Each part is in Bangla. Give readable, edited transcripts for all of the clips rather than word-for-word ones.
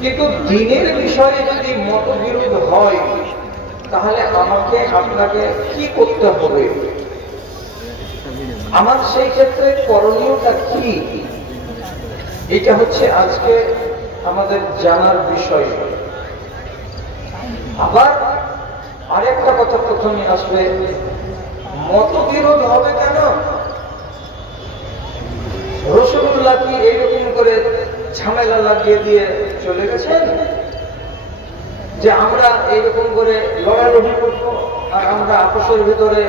কিন্তু দিনের বিষয়ে যদি মতবিরোধ হয় তাহলে আমাকে আপনাকে কি করতে হবে, আমার সেই ক্ষেত্রে করণীয়টা কি, এটা হচ্ছে আজকে আমাদের জানার বিষয়। আবার আরেকটা কথা প্রথমে আসবে, মতবিরোধ হবে কেন? রাসূলুল্লাহ কি এইরকম করে ঝামেলা লাগিয়ে দিয়ে চলে গেছেন যে আমরা এইরকম করে লড়ালড়ি করব আর আমরা আপোষের ভিতরে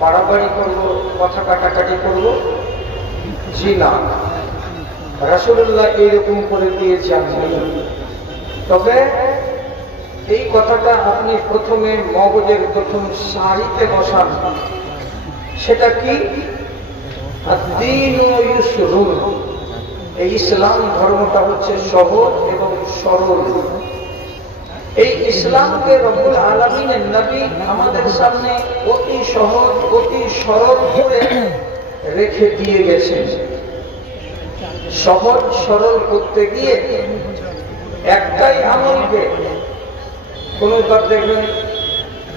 বাড়াবাড়ি করব, কথা কাটাকাটি করব? জি না, রাসূলুল্লাহ এইরকম করে দিয়ে যাননি। তবে এই কথাটা আপনি প্রথমে মগজের প্রথম সারিতে বসান, সেটা কি? আদ-দীনু ইউসরুন, এই ইসলাম ধর্মটা হচ্ছে সহজ এবং সরল। এই ইসলামকে রব্বুল আলামিনের নবী আমাদের সামনে অতি সহজ অতি সরল করে রেখে দিয়ে গেছেন। সহজ সরল করতে গিয়ে একটাই আমলকে কোনবার দেখবেন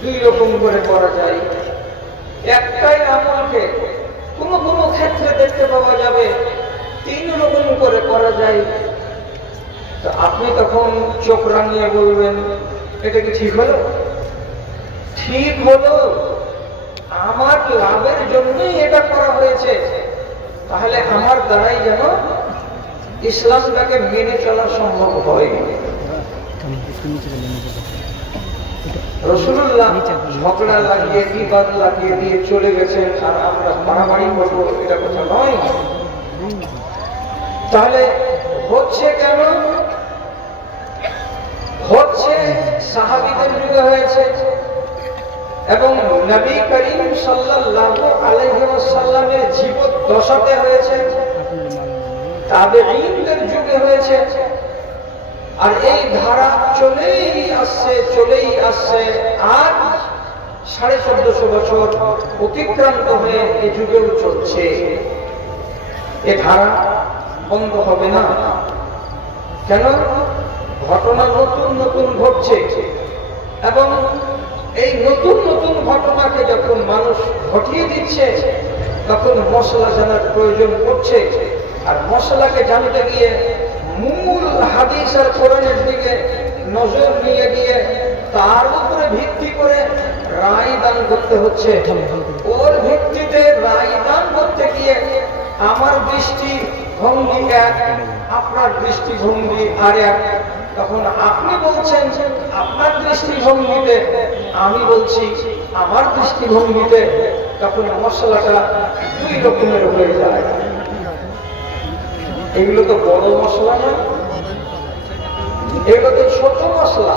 দুই রকম করে করা যায়, একটাই আমলকে কোনো কোনো ক্ষেত্রে দেখতে পাওয়া যাবে তিন রকম করে করা যায়। তো আপনি তখন চোখ রাঙিয়ে বলবেন, এটা কি ঠিক হলো? ঠিক হলো, আমার লাভের জন্যই এটা করা হয়েছে, তাহলে আমার দ্বারাই যেন ইসলামটাকে মেনে চলা সম্ভব হয়। রাসূলুল্লাহ ঝগড়া লাগিয়ে বিবাদ লাগিয়ে দিয়ে চলে গেছেন আর আমরা মারামারি করবো, এটা কথা নয়। তাহলে হচ্ছে কেন? হচ্ছে সাহাবীদের যুগে হয়েছে এবং নবী করিম সাল্লাল্লাহু আলাইহি ওয়াসাল্লামের জীবদ্দশাতে হয়েছে, তাবেঈনদের যুগে হয়েছে। আর এই ধারা চলেই আসছে আর 1450 বছর অতিক্রান্ত হয়ে এই যুগেও চলছে। এ ধারা বন্ধ হবে না। কেন? ঘটনা নতুন নতুন ঘটছে এবং এই নতুন নতুন ঘটনাকে যখন মানুষ ঘটিয়ে দিচ্ছে তখন মশলা জানার প্রয়োজন পড়ছে। আর মশলাকে জানতে গিয়ে মূল হাদিস আর কোরআনের দিকে নজর নিয়ে গিয়ে তার উপরে ভিত্তি করে রায় দান করতে হচ্ছে। ওর ভিত্তিতে রায় দান করতে গিয়ে আমার দৃষ্টিভঙ্গি এক, আপনার দৃষ্টিভঙ্গি আর এক। তখন আপনি বলছেন আপনার দৃষ্টিভঙ্গিতে, আমি বলছি আমার দৃষ্টিভঙ্গিতে, তখন মশলাটা দুই রকমের হয়ে যায়। এগুলো তো বড় মশলা না, এগুলো তো ছোট মশলা।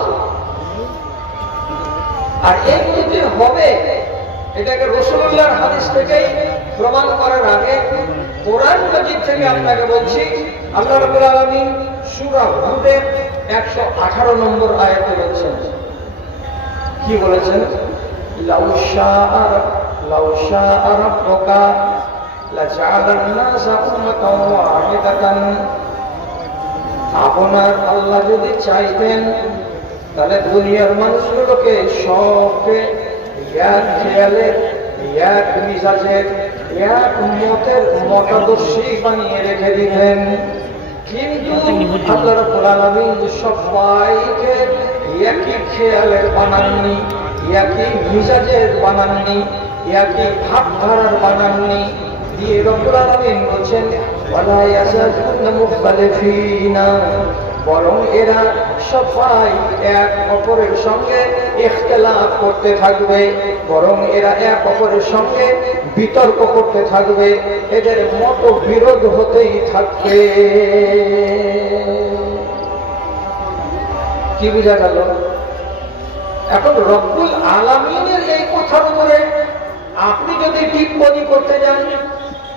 আর এগুলো যে হবে এটাকে রাসূলুল্লাহর হাদিস থেকেই প্রমাণ করার আগে কোরআন মাজিদ থেকে আপনাকে বলছি, আল্লাহ রাব্বুল আলামিন সূরা হুদের 118 নম্বর আয়াতে বলছেন, কি বলেছেন? লাউ শাআ রাব্বুকা লাজাআলান নাসা উম্মাতান ওয়াহিদাতান, আপনার আল্লাহ যদি চাইতেন তাহলে দুনিয়ার মানুষগুলোকে সবকে এক খেয়ালের, এক মিজাজের, এক মতের মতাদর্শী বানিয়ে রেখে দিতেন। কিন্তু আল্লাহ রাব্বুল আলামিন সবাইকে একই খেয়ালের বানাননি, একই মিজাজের বানাননি, একই ভাবধারার বানাননি। দিয়ে রব্বুল আলামিন বলছেন ওয়ালা ইয়াযালুনা মুখতালিফিনা, বরং এরা সবাই এক অপরের সঙ্গে ইখতিলাফ করতে থাকবে, বরং এরা এক অপরের সঙ্গে বিতর্ক করতে থাকবে, এদের মতবিরোধ হতেই থাকবে। কি বুঝা গেল? এখন রব্বুল আলামিনের এই কথার উপরে আপনি যদি টিপ্পণী করতে যান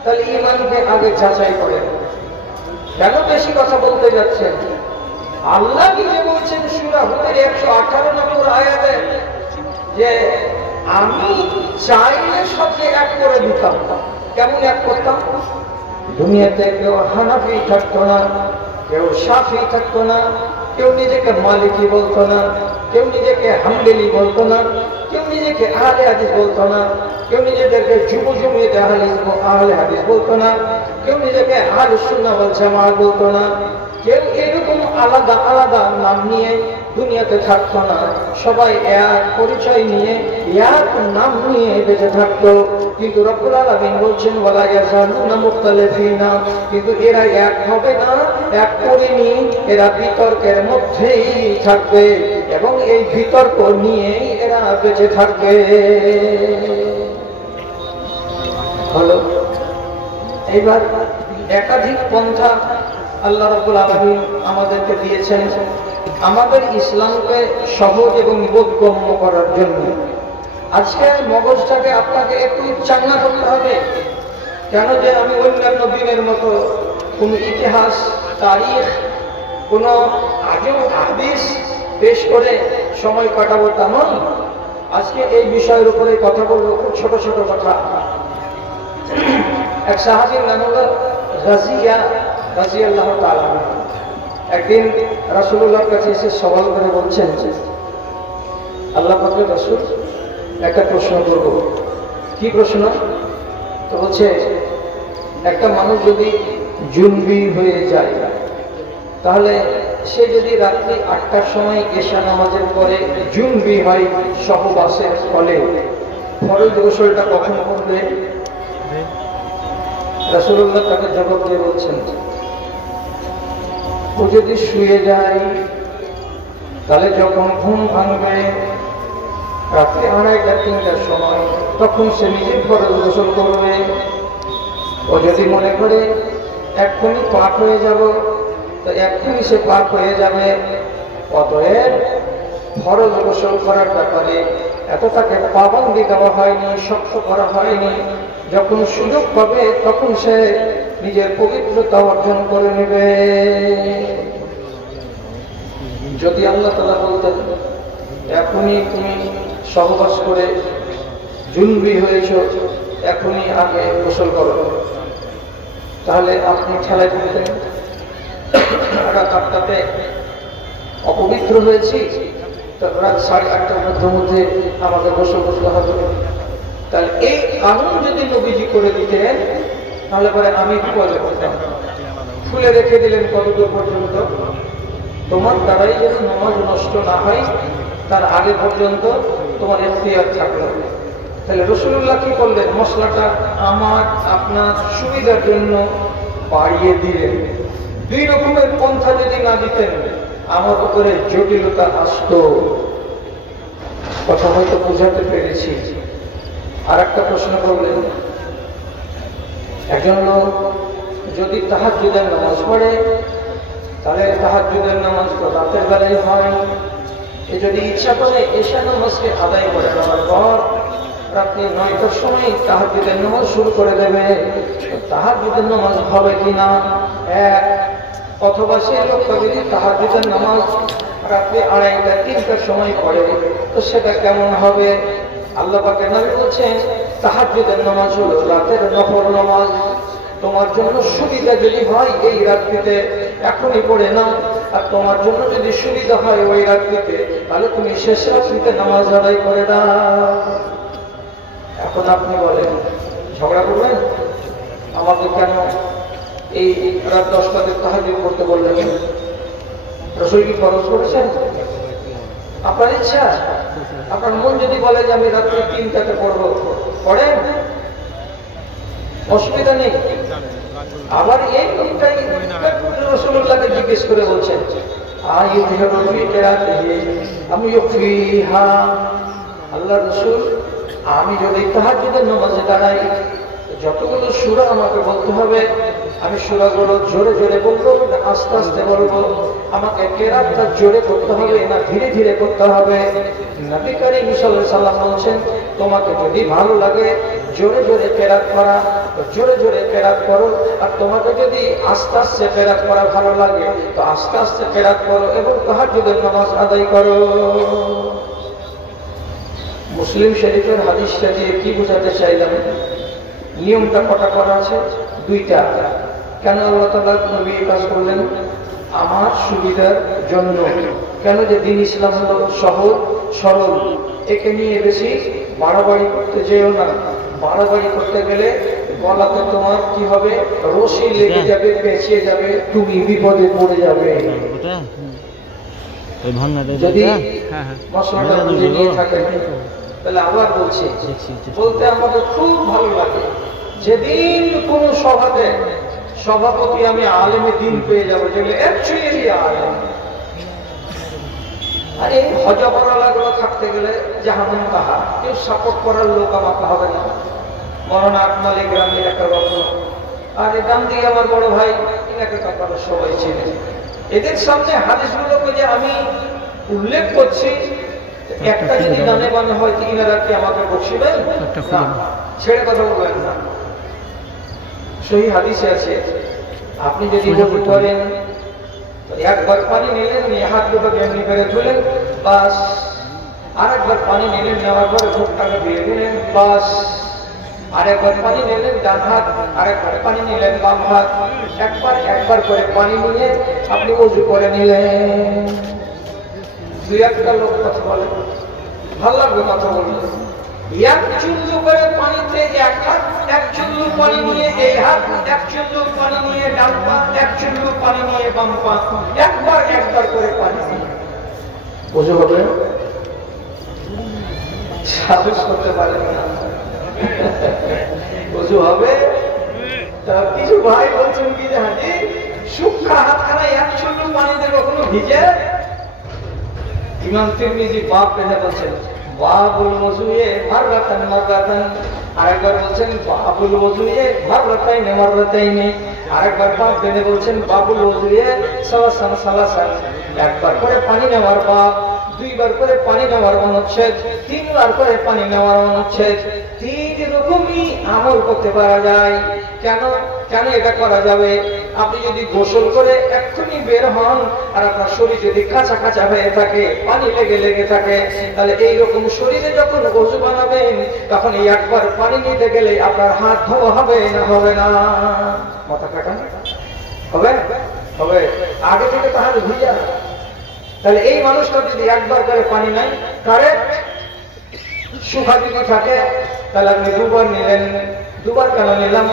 তাহলে ঈমানকে আগে যাচাই করেন। কেন বেশি কথা বলতে যাচ্ছেন? আল্লাহ নিজে বলছেন সূরা হুদের 118 নম্বর আয়াতে যে আমি চাইলে সবকে এক করে দিতাম। কেমন এক করতাম? দুনিয়াতে কেউ হানাফি থাকতো না, কেউ শাফি থাকতো না, কেউ নিজেকে মালিকি বলতো না, কেউ নিজেকে হাম্বলি বলতো না, কেউ নিজেকে আহলে হাদিস বলতো না, কেউ নিজেদেরকে যুব জমিয়তে আহলে হাদিস বলতো না, কেউ নিজেকে আহলুস সুন্নাহ ওয়াল জামাত বলতো না, কেউ এরকম আলাদা আলাদা নাম নিয়ে দুনিয়াতে থাকতো না। সবাই এক পরিচয় নিয়ে এক নাম নিয়ে বেঁচে থাকতো। কিন্তু রব্বুল আলামিন বলছেন ওয়ালা ইয়াজালুনা মুখতালিফিনা, কিন্তু এরা এক হবে না, এক করেনি, এরা বিতর্কের মধ্যেই থাকবে এবং এই বিতর্ক নিয়েই এরা বেঁচে থাকবে। হলো এবার একাধিক পন্থা আল্লাহ রাব্বুল আলামিন আমাদেরকে দিয়েছেন আমাদের ইসলামকে সহজ এবং বোধগম্য করার জন্য। আজকে মগজটাকে আপনাকে একটু চাঙ্গা করতে হবে। কেন যে আমি অন্যান্য দিনের মতো কোন ইতিহাস, তারিখ, কোন আজব হাদিস পেশ করে সময় কাটাবো তা নয়। আজকে এই বিষয়ের উপরে কথা বলবো, খুব ছোট ছোট কথা। এক সাহাবীর নাম হলো রাজিয়া রাদিয়াল্লাহু তাআলা। একদিন রাসূলুল্লাহর কাছে এসে সওয়াল করে বলছেন, আল্লাহ পাকের রাসূল, একটা প্রশ্ন করব। কি প্রশ্ন? তো বলছে, একটা মানুষ যদি জুনবি হয়ে যায়, তাহলে সে যদি রাত্রি 8টার সময় এশা নামাজের পরে জুনবি হয় সহবাসের ফলে, ফরজ গোসলটা কখন করবে? রাসূলুল্লাহ তাকে জবাব দিয়ে বলছেন, ও যদি শুয়ে যায় তাহলে যখন ঘুম ভাঙবে রাত্রি 2:30-3টার সময়, তখন সে নিজের ফরজ গোসল করবে। ও যদি মনে করে এক্ষুনি পাক হয়ে যাব, তো এক্ষুনি সে পাক হয়ে যাবে। অতএব ফরজ গোসল করার ব্যাপারে এত তাকে পাবন্দি দেওয়া হয়নি, শক্ত করা হয়নি। যখন সুযোগ পাবে তখন সে নিজের পবিত্রতা অর্জন করে নেবে। যদি আল্লাহ তাআলা বলতেন এখনই তুমি সহবাস করে জুনবি হয়েছ, এখনই আগে গোসল করো, তাহলে আপনি ঠেলায় পড়তেন, রাত 8টাতে অপবিত্র হয়েছি, তো রাত 8:30টার মধ্যে আমাকে গোসল করতে হবে। তাহলে এই কানুন যদি নবীজি করে দিতেন, তাহলে পরে আমি কি করতাম? খুলে রেখে দিলেন কতদূর পর্যন্ত? তোমার দ্বারাই যেন নামাজ নষ্ট না হয় তার আগে পর্যন্ত তোমার ইখতিয়ার থাকলো। তাহলে রাসূলুল্লাহ কি করলেন? মশলাটা আমার আপনার সুবিধার জন্য বাড়িয়ে দিলেন। দুই রকমের পন্থা যদি না দিতেন, আমার উপরে জটিলতা আসতো। কথা হয়তো বোঝাতে পেরেছি। আর একটা প্রশ্ন করলেন, একজন লোক যদি তাহাজ্জুদের নামাজ পড়ে, তাহলে তাহাজ্জুদের নামাজ তো রাতের বেলায় হয়। এ যদি ইচ্ছা করে এশা নামাজকে আদায় করে নেওয়ার পর রাত্রি 9টার সময় তাহাজ্জুদের নামাজ শুরু করে দেবে, তাহাজ্জুদের নামাজ হবে কিনা? এক, অথবা সে লোক যদি তাহাজ্জুদের নামাজ রাত্রি 2:30-3টার সময় পড়ে, তো সেটা কেমন হবে? আল্লাহ পাকের নবী বলছেন তাহাজ্জুদের নামাজ হলো রাতের নফল নামাজ। তোমার জন্য সুবিধা যদি হয় এই রাত্রিতে এখনই পড়ে নাও, আর তোমার জন্য যদি সুবিধা হয় ওই রাত্রিতে, তাহলে তুমি শেষ রাত্রিতে নামাজ আদায় করে দাও। এখন আপনি বলেন, ঝগড়া করবেন আমাকে কেন এই রাত 10টাতে তাহাজ্জুদ করতে বললেন? রাসূল কি ফরজ করেছেন? আপনার ইচ্ছা, আপনার মন যদি বলে যে আমি রাত্রি 3টাতে পড়বো, পড়েন, অসুবিধা নেই। আবার এই লোকটাই রাসূলুল্লাহকে জিজ্ঞেস করে বলছেন, আল্লাহ রাসূল, আমি যদি তাহাজ্জুদের নামাজে দাঁড়াই, যতগুলো সূরা আমাকে বলতে হবে, আমি সূরাগুলো জোরে জোরে বলবো না আস্তে আস্তে বলবো? আমাকে কেরাতটা জোরে করতে হবে না ধীরে ধীরে করতে হবে? নবী করিম সাল্লাল্লাহু আলাইহি ওয়াসাল্লাম বলেন, তোমাকে যদি ভালো লাগে জোরে জোরে কেরাত করা, তো জোরে জোরে কেরাত করো, আর তোমাকে যদি আস্তে আস্তে কেরাত করা ভালো লাগে, তো আস্তে আস্তে কেরাত করো এবং তাহাজ্জুদের নামাজ আদায় করো। মুসলিম শরীফের হাদিসটা দিয়ে কি বোঝাতে চাইলাম? নিয়মটা কটা করা আছে? 2টা। কেন আল্লাহ তাআলা নবী কাজ করলেন? আমার সুবিধার জন্য। কেন যে দিন ইসলাম হলো সহজ সরল, একে নিয়ে বেশি বাড়াবাড়ি করতে যেও না। বাড়াবাড়ি করতে গেলে গলাতে তোমার কি হবে, রশি লেগে যাবে, পেঁচিয়ে যাবে, তুমি বিপদে পড়ে যাবে। যদি মশলাটা বুঝে নিয়ে থাকেন তাহলে আবার বলছি, বলতে আমাকে খুব ভালো লাগে যেদিন কোন সভাতে সভাপতি আমি আলেমে দিন পেয়ে যাবো, যেগুলো অ্যাকচুয়ালি আলেম। আর এই হজবরালাগুলো থাকতে গেলে জাহান্নাম কাহা, কেউ সাপোর্ট করার লোক আমাকে হবে না। মরনা আকমাল গ্রামের একটা রত্ন, আর এখান থেকে আমার বড় ভাই, এনাকে তো আপনারা সবাই চেনেন। এদের সামনে হাদিসগুলোকে যে আমি উল্লেখ করছি, একটা যদি গানে বানে হয় ইনারা কি আমাকে বসিবেন না, ছেড়ে কথা বলবেন না। সহি হাদিসে আছে, আপনি যদি ওযু করেন একবার পানি নিলেন, নিয়ে হাত দুটো এমনি করে তুলেন, বাস। আরেকবার পানি নিলেন, নেওয়ার পরে মুখটাকে দিয়ে দিলেন, বাস। আরেকবার পানি নিলেন ডান হাত, আরেকবার পানি নিলেন বাম হাত। একবার করে পানি নিয়ে আপনি ওযু করে নিলেন। দুই একটা লোক কথা বলে, ভালো লাগবে কথা বললে। এক চুল্লু করে পানিতে এক হাত, এক চুল্লু পানি নিয়ে এই হাত, এক চুল্লু পানি নিয়ে ডান পা, এক চুল্লু পানি নিয়ে বাম পা, একবার করে পানি নিয়ে ওযু হবে। সাহস করতে পারেন না, ওযু হবে। তা কিছু ভাই বলছেন কি যে হাজি শুকনা হাতখানা এক চুল্লু পানিতে কখনো ভিজে? ইমাম তিরমিজি বাপ পেশা বলছেন বাবুল ওযুয়ে মাররাতান মাররাতান, আরেকবার বলছেন বাবুল ওযুয়ে মাররাতাইন মাররাতাইন, আরেকবার বাপ পেনে বলছেন বাবুল ওযুয়ে সালাসান সালাসান। একবার করে পানি নেওয়ার বাপ, দুইবার করে পানি নেওয়ার অনুচ্ছেদ, তিনবার করে পানি নেওয়ার অনুচ্ছেদ। তিন রকমই আমল করতে পারা যায়। কেন কেন এটা করা যাবে? আপনি যদি গোসল করে এক্ষুনি বের হন আর আপনার শরীর যদি কাঁচা কাঁচা হয়ে থাকে, পানি লেগে থাকে, তাহলে এইরকম শরীরে যখন ওযু বানাবেন তখন এই একবার পানি নিতে গেলে আপনার হাত ধোয়া হবে না হবে না? মাথা কাটা হবে হবে, আগে থেকে তাহলে ভিজা। তাহলে এই মানুষটা যদি একবার করে পানি নাই, কারেক্ট সুখা যদি থাকে, তাহলে আপনি দুবার নিলেন। দুবার কেন নিলাম?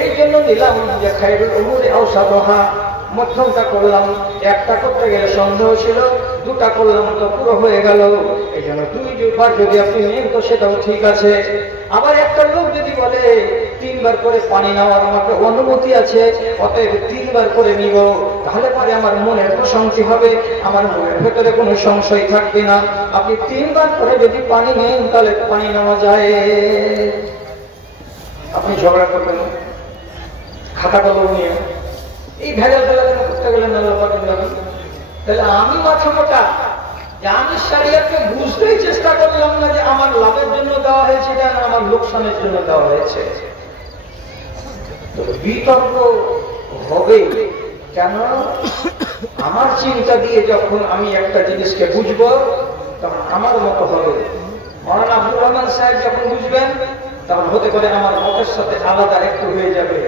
এই জন্য নিলাম যে খায়রুল উমুরি আওসাতুহা, মধ্যমটা করলাম। একটা করতে গেলে সন্দেহ ছিল, দুটা করলাম তো পুরো হয়ে গেল। এই জন্য দুইবার যদি আপনি নেন তো সেটাও ঠিক আছে। আবার একটা লোক যদি বলে তিনবার করে পানি নেওয়ার আমাকে অনুমতি আছে, অতএব তিনবার করে নিব, তাহলে পরে আমার মনের প্রশান্তি হবে, আমার মনের ভেতরে কোনো সংশয় থাকবে না। আপনি তিনবার করে যদি পানি নেন তাহলে পানি নেওয়া যায়। আপনি ঝগড়া করবেন খাতা কলম নিয়ে, এই ভেজাল করতে গেলে তাহলে আমি মাথা মোটা যে আমি শরিয়তকে বুঝতেই চেষ্টা করলাম না যে আমার লাভের জন্য দেওয়া হয়েছে না আমার লোকসানের জন্য দেওয়া হয়েছে। বিতর্ক হবে কেন? আমার চিন্তা দিয়ে যখন আমি একটা জিনিসকে বুঝবো তখন আমার মতো হবে। মাওলানা আব্দুর রহমান সাহেব যখন বুঝবেন তখন হতে পারে আমার মতের সাথে আলাদা একটু হয়ে যাবে,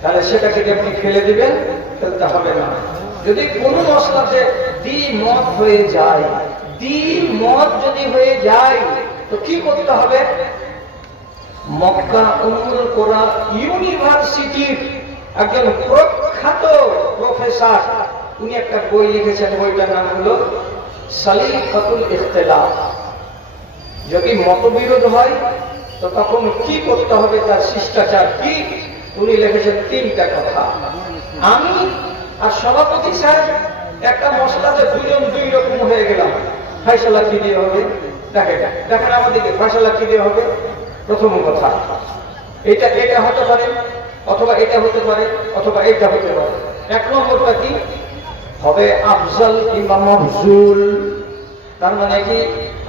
তাহলে সেটাকে আপনি ফেলে দিবেন, ফেলতে হবে না। যদি কোন মসলাতে দ্বিমত হয়ে যায়, দ্বিমত যদি হয়ে যায় তো কি করতে হবে? মক্কা উম্মুল কোরা ইউনিভার্সিটির একজন প্রখ্যাত প্রফেসর, উনি একটা বই লিখেছেন, বইটার নাম হলো সালিফাতুল ইখতিলাফ। যদি মতবিরোধ হয় তো তখন কি করতে হবে, তার শিষ্টাচার কি, উনি লিখেছেন তিনটা কথা। আমি আর সভাপতি সাহেব একটা মশলাতে দুজন দুই রকম হয়ে গেলাম, ফয়সালা কি দিয়ে হবে? দেখেন আমাদেরকে ফয়সালা কি দিয়ে হবে? প্রথম কথা এটা এটা হতে পারে, অথবা এটা হতে পারে, অথবা এটা হতে পারে। এক নম্বরটা কি হবে? আফজাল কিংবা মাফজুল। তার মানে কি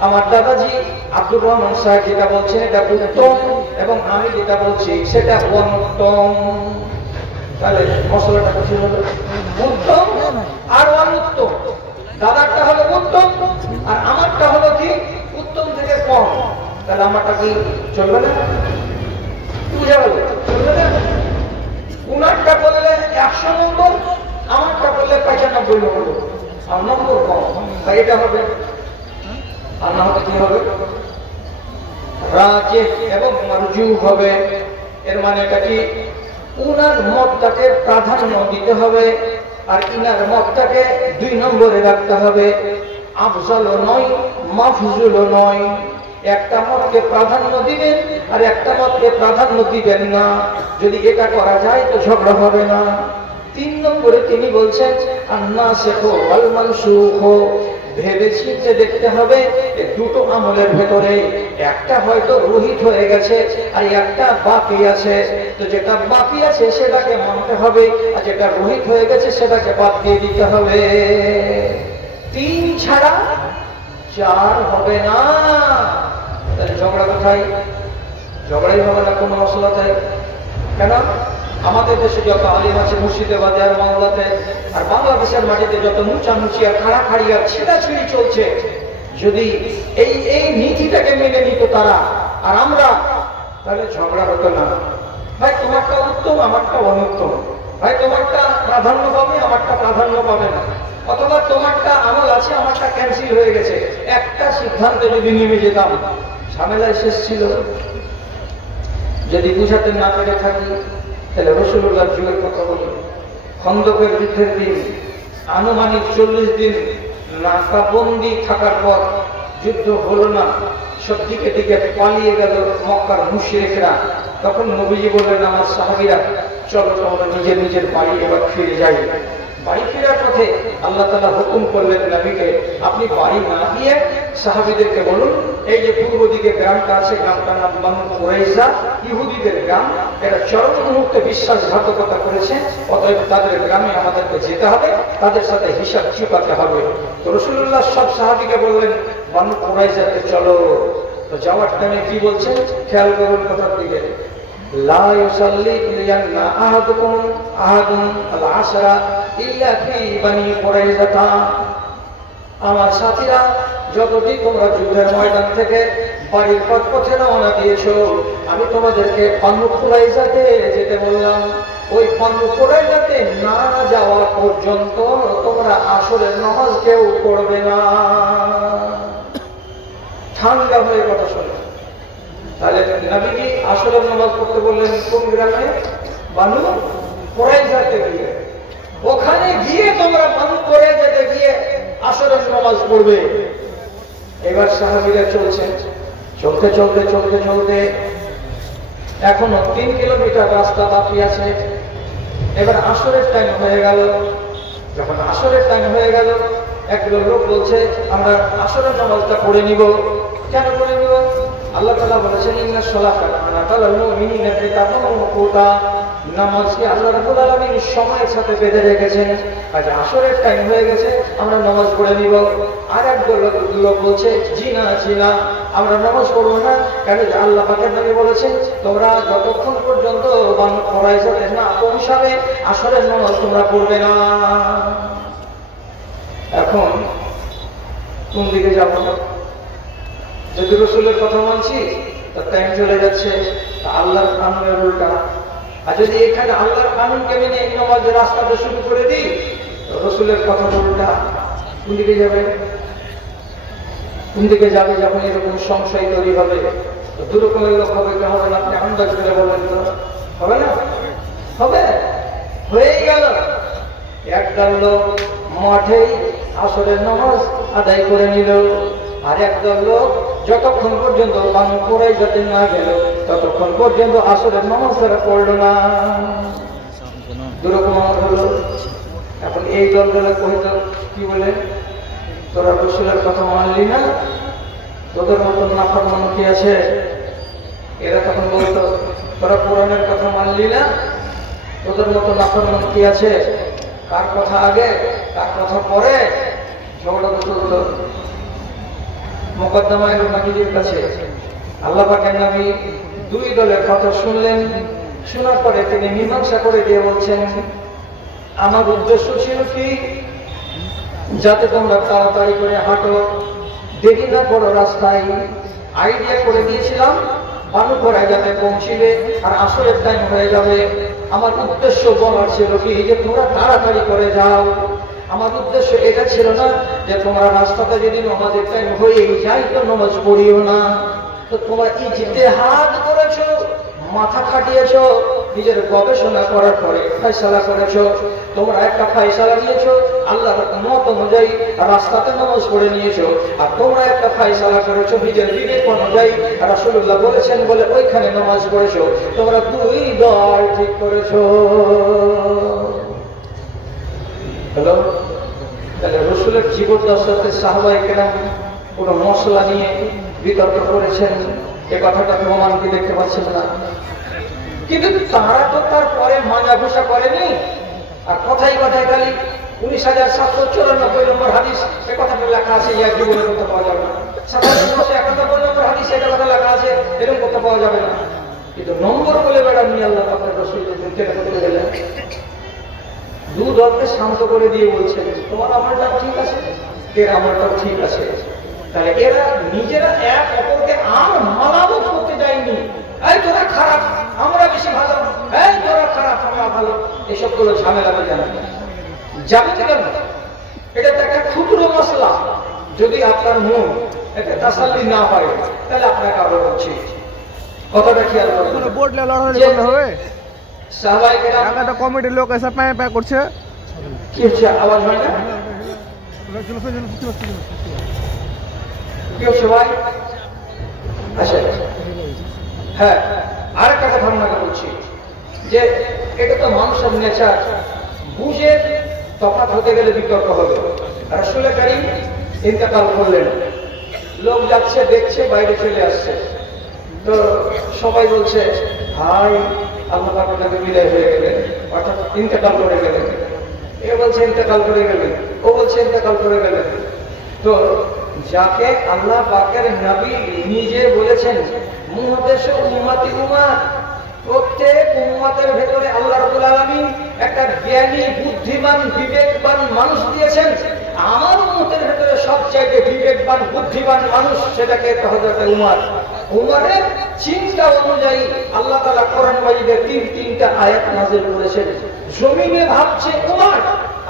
আমার দাদাজি আব্দুর রহমান সাহেব যেটা বলছেন এটা উত্তম, এবং আমি যেটা বলছি সেটা অনুত্তম। তাহলে মশলাটা কিছু হলো উত্তম আর অনুত্তম। দাদারটা হলো উত্তম আর আমারটা হলো কি উত্তম থেকে কম। তাহলে আমারটা কি চলবে না? বুঝা গেল? চলবে না? উনারটা বললে 100 নম্বর, আমারটা বললে 95 নম্বর, আর নম্বর কম, তাই এটা হবে। আর না হলে কি হবে? রাজে এবং মারজু হবে। এর মানে এটা কি? উনার মতটাকে প্রাধান্য দিতে হবে আর ইনার মতটাকে 2 নম্বরে রাখতে হবে। আফজালও নয়, মাফজুলও নয়। একটা মতকে প্রাধান্য দিবেন আর একটা মতকে প্রাধান্য দিবেন না। যদি এটা করা যায় তো ঝগড়া হবে না। 3 নম্বরে তিনি বলছেন আন-নাসিখ ওয়াল মানসুখ। ভেবে চিন্তে দেখতে হবে দুটো আমলের ভেতরে একটা হয়তো রহিত হয়ে গেছে আর একটা বাকি আছে। তো যেটা বাকি আছে সেটাকে মানতে হবে আর যেটা রহিত হয়ে গেছে সেটাকে বাদ দিয়ে দিতে হবে। 3 ছাড়া 4 হবে না। তাহলে ঝগড়া কোথায়? ঝগড়াই হবে না কোনো মশলাতে। কেন? আমাদের দেশে যত আলিম আছে মুর্শিদাবাদে আর মাওলাতে আর বাংলাদেশের মাটিতে যত মুচামুচি আর খাড়াখাড়ি আর ছিঁড়াছিঁড়ি চলছে, যদি এই নীতিটাকে মেনে নিত তারা আর আমরা, তাহলে ঝগড়া হতো না। ভাই তোমারটা উত্তম, আমারটা অনুত্তম। ভাই তোমারটা প্রাধান্য পাবে, আমারটা প্রাধান্য পাবে না। অথবা তোমারটা আমল আছে, আমারটা ক্যান্সেল হয়ে গেছে। একটা সিদ্ধান্তে যদি নেমে যেতাম, ঝামেলায় শেষ ছিল। যদি বুঝাতে না পেরে থাকি তাহলে রাসূলুল্লাহর যুগের কথা বলি। খন্দকের যুদ্ধের দিন আনুমানিক 40 দিন নাকাবন্দি থাকার পর যুদ্ধ হলো না, সব দিকে দিকে পালিয়ে গেল মক্কার মুশরিকরা। তখন নবীজি বললেন আমার সাহাবীরা, চলো তোমরা নিজের নিজের বাড়ি এবার ফিরে যাই। বাড়ি ফেরার পথে আল্লাহ তাআলা হুকুম করলেন নবীকে, আপনি বাড়ি না গিয়ে সাহাবীদেরকে বলুন, এই যে পূর্ব দিকে গ্রামটা আছে, গ্রামটার নাম বানু কুরাইজা, ইহুদিদের গ্রাম। এরা চরম মুহূর্তে বিশ্বাসঘাতকতা করেছে, অতএব তাদের গ্রামে আমাদেরকে যেতে হবে, তাদের সাথে হিসাব চুকাতে হবে। তো রাসূলুল্লাহ সব সাহাবীকে বললেন বানু কুরাইজাতে চলো। তো যাওয়ার টাইমে কি বলছেন খেয়াল করুন কথার দিকে। লা ইউসাল্লি লিয়ান্না আহাদুকুম আহাদুন আল আসরা ইল্লা ফি বানি কুরাইজা। আমার সাথীরা, যতটি তোমরা যুদ্ধের ময়দান থেকে বাড়ির পথে রওনা দিয়েছো, আমি তোমাদেরকে বানু কুরাইজাতে যেতে বললাম। ওই বানু কুরাইজাতে না যাওয়া পর্যন্ত তোমরা আসরের নামাজ কেউ পড়বে না। ঠান্ডা হয়ে কথা শোনো। তাহলে নবীজি আসরের নামাজ পড়তে বললেন কোন গ্রামে? বানু কুরাইজাতে গিয়ে। ওখানে গিয়ে তোমরা বানু কুরাইজাতে গিয়ে আসরের নামাজ পড়বে। এবার সাহাবীরা চলছেন, চলতে চলতে চলতে চলতে এখনো 3 কিলোমিটার রাস্তা বাকি আছে। এবার আসরের টাইম হয়ে গেল। যখন আসরের টাইম হয়ে গেল, একজন লোক বলছে আমরা আসরের নামাজটা পড়ে নিব। কেন পড়ে নিব? আল্লাহ তাআলা বলেছেন ইন্নাস সালাতা কানাত আলাল মুমিনিনা কিতাবাম মাওকুতা। নামাজকে আল্লাহ রাব্বুল আলামিন সময়ের সাথে বেঁধে রেখেছেন। আজ আসরের টাইম হয়ে গেছে, আমরা নামাজ পড়ে নিব। আর একজন লোক বলছে জি না, আমরা নামাজ পড়বো না। কেন? আল্লাহ পাকের নবী বলেছেন তোমরা যতক্ষণ পর্যন্ত বানু কুরাইজাতে না পৌঁছাবে আসরের নামাজ তোমরা পড়বে না। এখন কোন দিকে যাবো? যদি রাসূলের কথা মানছি তার টাইম চলে যাচ্ছে, আল্লাহর কানুনের উল্টা। আর যদি এখানে আল্লাহর কানুনকে মেনে এই নামাজের রাস্তাটা শুরু করে দিই, রাসূলের কথা উল্টা। কোন দিকে যাবে? কোন দিকে যাবে? যখন এরকম সংশয় তৈরি হবে, দু রকমের লোক হবে, কে হবে না? আপনি আন্দাজ করে বলেন তো, হবে না? হবে। হয়েই গেল। একদল লোক মাঠেই আসরের নামাজ আদায় করে নিল, আর একদল লোক যতক্ষণ পর্যন্ত বানু কুরাইজাতে না গেল ততক্ষণ পর্যন্ত আসরের নামাজ তারা পড়ল না। দুরকম হলো। এখন এই দলগুলো কহিত কি বলে, তোরা রাসূলের কথা মানলি না, তোদের মতন নাফরমান কি আছে? এরা তখন বলতো তোরা কোরআনের কথা মানলি না, তোদের মতো নাফরমান কি আছে? কার কথা আগে কার কথা পরে ঝগড়া চলতো। মুকদ্দমায়ে মাজিদের কাছে আল্লাহ পাকের নবী 2 দলের কথা শুনলেন। শোনার পরে তিনি মীমাংসা করে দিয়ে বলছেন আমার উদ্দেশ্য ছিল কি, যাতে তোমরা তাড়াতাড়ি করে হাঁটো, দেরি না করো রাস্তায়। আইডিয়া করে দিয়েছিলাম বানু কুরাইজাতে পৌঁছিবে আর আসরের টাইম হয়ে যাবে। আমার উদ্দেশ্য বলার ছিল কি যে তোমরা তাড়াতাড়ি করে যাও। আমার উদ্দেশ্য এটা ছিল না যে তোমরা রাস্তাতে যদি নামাজের টাইম হয়েই যায় তো নামাজ পড়িও না। তো তোমরা ইজতিহাদ করেছো, মাথা খাটিয়েছো, নিজের গবেষণা করার পরে ফয়সালা করেছো। তোমরা একটা ফয়সালা নিয়েছো, আল্লাহর মত অনুযায়ী রাস্তাতে নামাজ পড়ে নিয়েছো। আর তোমরা একটা ফয়সালা করেছো নিজের বিবেক অনুযায়ী, রাসূলুল্লাহ বলেছেন বলে ওইখানে নামাজ পড়েছো। তোমরা দুই দল ঠিক করেছো। হ্যালো, তাহলে রসুলের জীবদ্দশাতে সাহাবায়ে কেরাম কোন মশলা নিয়ে বিতর্ক করেছেন, এ কথাটা প্রমাণ কি দেখতে পাচ্ছেন না? কিন্তু তারা তো তারপরে মাজা ঘোষা করেনি। আর কথাই কথায় খালি 19,794 নম্বর হাদিস, এ কথাটা লেখা আছে, ইয়া জীবনে করতে পাওয়া যাবে না। 5791 নম্বর হাদিস, এটা কথা লেখা আছে, এরকম করতে পাওয়া যাবে না। কিন্তু নম্বর বলে বেড়া নিয়ে আল্লাহ পাকের রাসূল যেটা করতে গেলেন, দু দলকে শান্ত করে দিয়ে বলছেন তোমার আমারটা ঠিক আছে, এর আমারটাও ঠিক আছে। তাহলে এরা নিজেরা এক অপরকে আর মালামত করতে যায়নি। এই তোরা খারাপ, আমরা বেশি ভালো, এই তোরা খারাপ, আমরা ভালো, এসব গুলো ঝামেলা জানা যাবে কেন? এটা তো একটা ক্ষুদ্র মশলা। যদি আপনার মন একটা তাসাল্লি না হয় তাহলে আপনাকে আবার বলছি কথাটা খেয়াল করবেন। বোর্ড লে লড়াই করতে হবে। সাহাবায়ে কেরাম একটা কমিটির লোক এসে পায়ে পায়ে করছে। কি হচ্ছে? আওয়াজ হয় না? কি হচ্ছে ভাই? আচ্ছা, হ্যাঁ, আরেকটা কথা আপনাকে বলছি যে এটা তো মানুষের নেচার, বুঝে তফাৎ হতে গেলে বিতর্ক হবে। রাসূল কারীম ইন্তেকাল করলেন, লোক যাচ্ছে দেখছে, বাইরে চলে আসছে, তো সবাই বলছে ভাই আল্লাহ পাক আপনাকে বিদায় হয়ে গেলেন, অর্থাৎ ইন্তেকাল করে গেলেন। এ বলছে ইন্তেকাল করে গেলেন, ও বলছে ইন্তেকাল করে গেলেন। তো যাকে আল্লাহ পাকের নবী নিজে বলেছেন মুহাদ্দিস উম্মতি উম্মাত, প্রত্যেক উম্মতের ভেতরে আল্লাহ রাব্বুল আলামিন একটা জ্ঞানী, বুদ্ধিমান, বিবেকবান মানুষ দিয়েছেন। আমার উম্মতের ভেতরে সবচেয়ে বিবেকবান, বুদ্ধিমান মানুষ সেটাকে হযরত উমর। উমরের চিন্তা অনুযায়ী আল্লাহ তাআলা কোরআন মাজিদে তিনটা আয়াত নাযিল করেছেন। জমিনে ভাবছে উমর,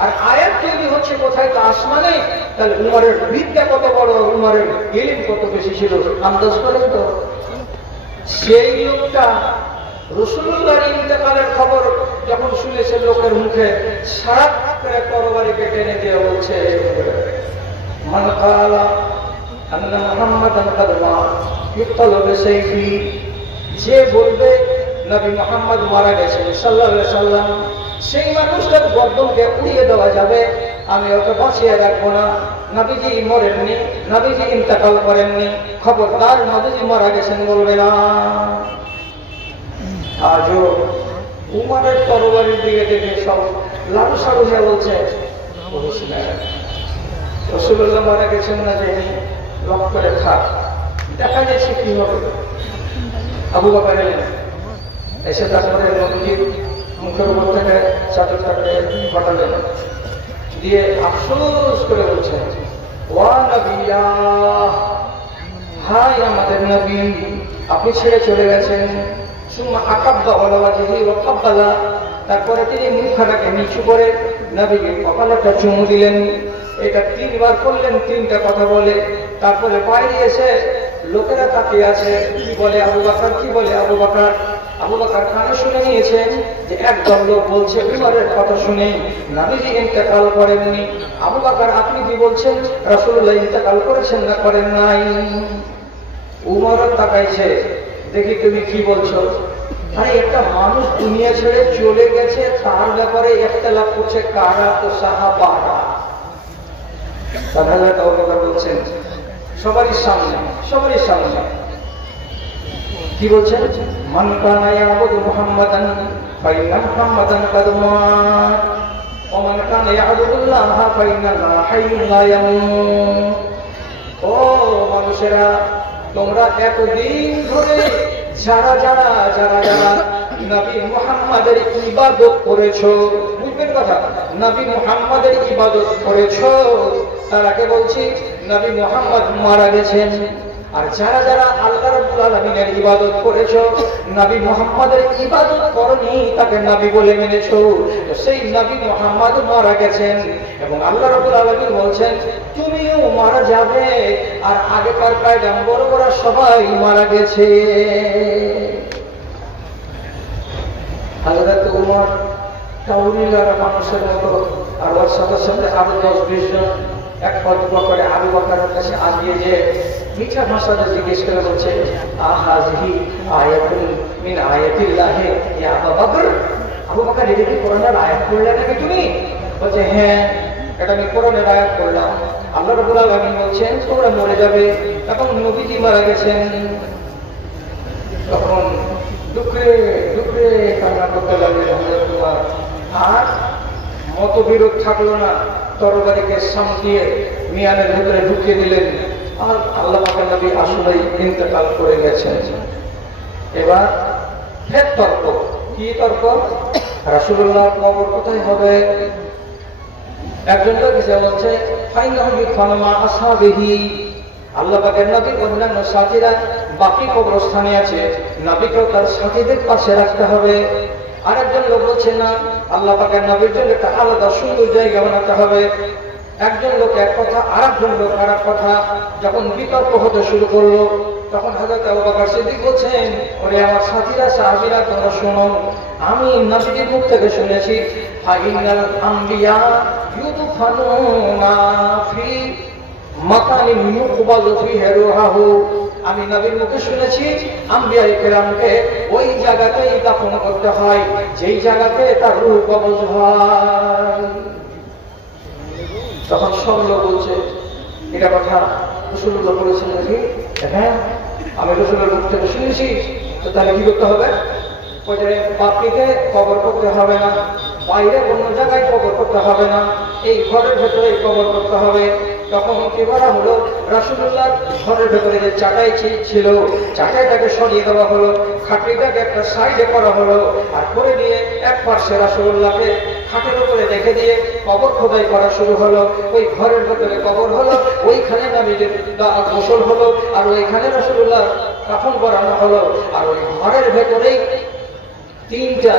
আর আয়াত তৈরি হচ্ছে কোথায়? তো আসমানে। তাহলে উমরের বিদ্যা কত বড়, উমরের ইলম কত বেশি ছিল আন্দাজ করেন তো। সেই লোকটা রাসূলুল্লাহর ইন্তেকালের খবর যখন শুনেছে লোকের মুখে, সারা করে তরবারিকে টেনে দিয়ে বলছে মান কালা আন্না মুহাম্মাদান কাদ মাত ইউক্তালু বিসাইফি, যে বলবে নবী মুহাম্মদ মারা গেছেন সাল্লাল্লাহু আলাইহি সাল্লাম, সেই মানুষটার গর্দনকে উড়িয়ে দেওয়া যাবে, আমি ওকে বাঁচিয়ে রাখবো না। নবীজি মরেননি, নবীজি ইন্তেকাল করেননি, খবরদার নবীজি মারা গেছেন বলবে না। আজও উমরের তরবারির দিকে দেখে সব লালসালু হয়ে বলছে রাসূলুল্লাহ মারা গেছেন না, যে লক করে থাক, দেখা যাচ্ছে কি হবে। আবু বকর এলেন, এসে তারপরে নবীজির মুখের উপর থেকে চাদরটাকে হটালেন, দিয়ে আফসোস করে বলছেন ওয়া নবিয়া, হায় আমাদের নবী, আপনি ছেড়ে চলে গেছেন। সুম্মা আকাব্বা ওয়ালা ওয়াজহি ওয়া কাব্বালা, তারপরে তিনি মুখটাকে নিচু করে নবীকে কপালটা চুমু দিলেন। এটা 3 বার করলেন, 3টা কথা বলে। তারপরে বাইরে এসে লোকেরা তাকিয়ে আছে, কি বলে আবু বকর, কি বলে আবু বকর। আবু বকর কানে শুনে নিয়েছেন যে একদল লোক বলছে উমরের কথা শুনে নবীজি ইন্তেকাল করেননি। আবু বকর আপনি কি বলছেন, রাসূলুল্লাহ ইন্তেকাল করেছেন না করেন নাই? উমর তাকাইছে, দেখি তুমি কি বলছো। আরে একটা মানুষ দুনিয়া ছেড়ে চলে গেছে, তার ব্যাপারে ইখতিলাফ করছে কারা? তো সাহাবারা। তাহলে আবু বকর বলছেন সবারই সামনে, সবারই সামনে কি বলছেন, মান কানা ইয়াবুদু মুহাম্মাদান ফাইন্না মুহাম্মাদান কাদ মাত ওয়া মান কানা ইয়াবুদুল্লাহা ফাইন্নাল্লাহা হাইয়্যুন লা ইয়ামুত। ও মানুষেরা, তোমরা এতদিন ধরে যারা যারা যারা যারা নবী মুহাম্মাদের ইবাদত করেছো, বুঝবেন কথা, নবী মুহাম্মাদের ইবাদত করেছো, তারাকে বলছি নবী মুহাম্মদ মারা গেছেন। আর যারা যারা আল্লাহর রাব্বুল আলামিনের ইবাদত করেছো, নবী মুহাম্মাদের ইবাদত করনি, তাকে নবী বলে মেনেছো। সেই নবী মুহাম্মদ মারা গেছেন এবং আল্লাহ রাব্বুল আলামিন বলছেন তুমিও মারা যাবে, আর আগেকার পয়গম্বররা সবাই মারা গেছে। হযরত উমর কাউরিলার মানুষের মতো, আর ওর সাথে সাথে আরো 10-20 জন এক পদ করে আবু বকরের কাছে আগিয়ে যে মিঠা ভাষাতে জিজ্ঞেস করে বলছে আহাযিহি আয়াতুন মিন আয়াতিল্লাহ ইয়া আবু বকর, আবু বকর এটা কি কোরআনের আয়াত পড়লে নাকি তুমি? বলছে হ্যাঁ, এটা আমি কোরআনের আয়াত পড়লাম। আল্লাহ রাব্বুল আলামিন বলছেন তোমরা মরে যাবে এবং নবীজি মারা গেছেন। তখন দুঃখে দুঃখে কান্না করতে লাগলেন হযরত উমর। আর মতবিরোধ থাকলো না, তরবারিকে সামনে মিয়ানের ভেতরে ঢুকিয়ে দিলেন। আর আল্লাহ পাকের নবী আসলেই ইন্তেকাল করে গেছেন। এবার ফের তর্ক। কি তর্ক? রাসূলুল্লাহর কবর কোথায় হবে? একজন লোক এসে বলছে ফাইনাহু ইফানমা আসহাবিহি, আল্লাহ পাকের নবীর অন্যান্য সাথীরা বাকি কবরস্থানে আছে, নবীকেও তার সাথীদের পাশে রাখতে হবে। আরেকজন লোক বলছে না, আল্লাহ পাকের নবীর জন্য একটা আলাদা সুন্দর জায়গা বানাতে হবে। একজন লোক এক কথা, আরেকজন লোক আরেক কথা। যখন বিতর্ক হতে শুরু করলো তখন হযরত আবু বকর সিদ্দিক বলছেন ওরে আমার সাথীরা সাহাবীরা তোমরা শোনো, আমি নবীর মুখ থেকে শুনেছি ফাইনাল আম্বিয়া ইউদফানুনা ফি মাকানিন ইউকবাযু ফিহি রূহুহু, আমি নবীর মুখে শুনেছি আম্বিয়া কিরামকে ওই জায়গাতেই দাফন করতে হয় যেই জায়গাতে তার রূহ কবজ হয়। তখন সব লোক বলছে এটা কথা রাসূলুল্লাহ বলেছেন নাকি? হ্যাঁ, আমি রাসূলের মুখ থেকে শুনেছি। তো তাহলে কি করতে হবে? বাকিতে কবর করতে হবে না, বাইরে কোনো জায়গায় কবর করতে হবে না, এই ঘরের ভেতরে কবর করতে হবে। তখন কি করা হলো, রাসূলুল্লাহর ঘরের ভেতরে যে চাটাই ছিল চাটাইটাকে সরিয়ে দেওয়া হলো, খাটলিটাকে একটা সাইডে করা হলো, আর করে দিয়ে এক পাশে রাসূলুল্লাহকে খাটের উপরে রেখে দিয়ে কবর খোদাই করা শুরু হলো। ওই ঘরের ভেতরে কবর হলো, ওইখানে নবীজির গোসল হলো, আর ওইখানে রাসূলুল্লাহ কাফন পরানো হলো। আর ওই ঘরের ভেতরেই তিনটা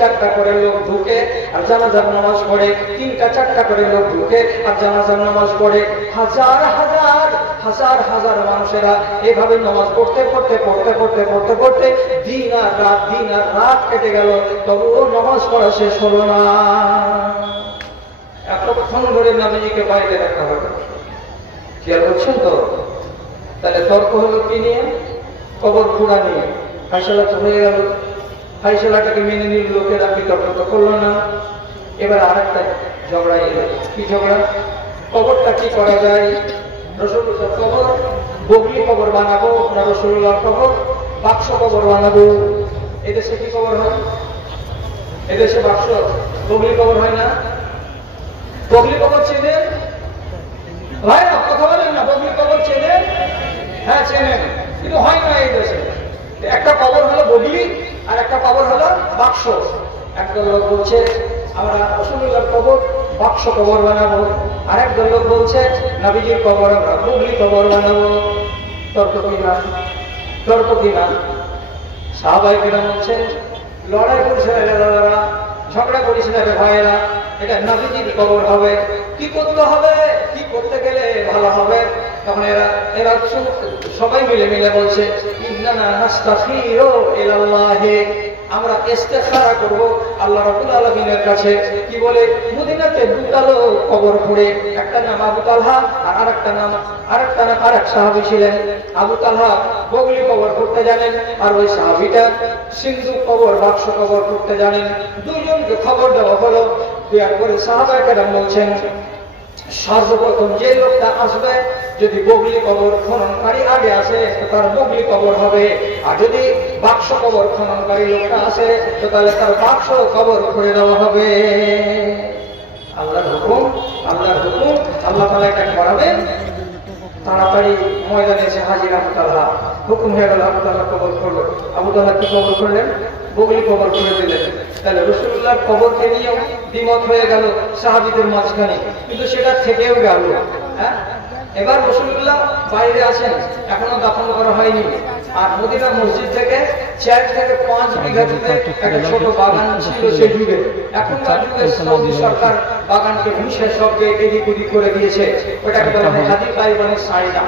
চারটা করে লোক ঢুকে আর জানাজার নামাজ পড়ে, তিনটা চারটা করে লোক ঢুকে আর জানাজার নামাজ পড়ে। হাজার হাজার মানুষেরা এভাবে নামাজ পড়তে দিন আর রাত কেটে গেল, তবুও নামাজ পড়া শেষ হলো না। এতক্ষণ ধরে নবীজিকে বাইরে রাখা হবে, খেয়াল করছেন তো? তাহলে তর্ক হলো কি নিয়ে? কবর খোঁড়া নিয়ে। ফাইসালা তো হয়ে গেল, ফাইসালাটাকে মেনে নিল লোকেরা, বিতর্ক তো করলো না। এবার আরেকটা ঝগড়া এলো। কি ঝগড়া? কবরটা কি করা যায়? রাসূলুল্লাহর কবর বগলি কবর বানাবো না রাসূলুল্লাহর কবর বাক্স কবর বানাবো? এদেশে কি কবর হয়? এদেশে বাক্স বগলি কবর হয় না? বগলি কবর চেনেন ভাই? কথা বলেন না, বগলি কবর চেনেন? হ্যাঁ চেনেন, কিন্তু হয় না এই দেশে। একটা কবর হলো বগলি আর একটা কবর হলো বাক্স। একটা লোক বলছে আমরা রাসূলুল্লাহর কবর বাক্স কবর বানাবো, আর একজন লোক বলছে নবীজির কবর আমরা বগলি কবর বানাবো। তর্ক কিনা? সাহাবায়ে কেরাম বলছেন লড়াই করছে দাদারা, ঝগড়া করিস না রে ভাইয়েরা, এটা নবীজির কবর হবে। কি করতে হবে, কি করতে গেলে ভালো হবে? তখন এরা সবাই মিলে বলছে ইন্নানা নাস্তাখিরু ইলাল্লাহি, আমরা ইস্তেখারা করব আল্লাহ রাব্বুল আলামিনের কাছে। কি বলে? মদিনাতে দুটো কবর পড়ে, একটা নাম আবু তালহা আর আরেক সাহাবী ছিলেন। আবু তালহা বগলি কবর করতে জানেন, আর ওই সাহাবীটা সিন্ধু কবর বাক্স কবর করতে জানেন। দুইজনকে খবর দেওয়া হলো। দেওয়ার পরে সাহাবায়ে কেরাম বলছেন সর্বপ্রথম যে লোকটা আসবে, যদি বগলি কবর খননকারী আগে আসে তো তার বগলি কবর হবে, আর যদি বাক্স কবর খননকারী লোকটা আসে তো তাহলে তার বাক্স কবর করে দেওয়া হবে। আল্লাহর হুকুম, আল্লাহ তাআলা এটা করাবেন। তাড়াতাড়ি ময়দানে এসে হাজির আবু তালহা। হুকুম হয়ে গেল, আবু তালহা কবর করলো। আবু তালহা কি কবর করলেন? বগলি কবর করে দিলেন। তাহলে রাসূলুল্লাহর কবরকে নিয়েও দ্বিমত হয়ে গেল সাহাবীদের মাঝখানে, কিন্তু সেটা থেকেও গেল। হ্যাঁ, এবার রাসূলুল্লাহ বাইরে আছেন, এখনো দাফন করা হয়নি। আর মদিনা মসজিদ থেকে 4 থেকে 5 বিঘা দূরে একটা ছোট বাগান ছিল সেই যুগে। এখনকার যুগে সৌদি সরকার বাগানকে ভুষে সবকে এদিক ওদিক করে দিয়েছে। ওটাকে বলা হয় হাদিকায়ে বানি সাইদা।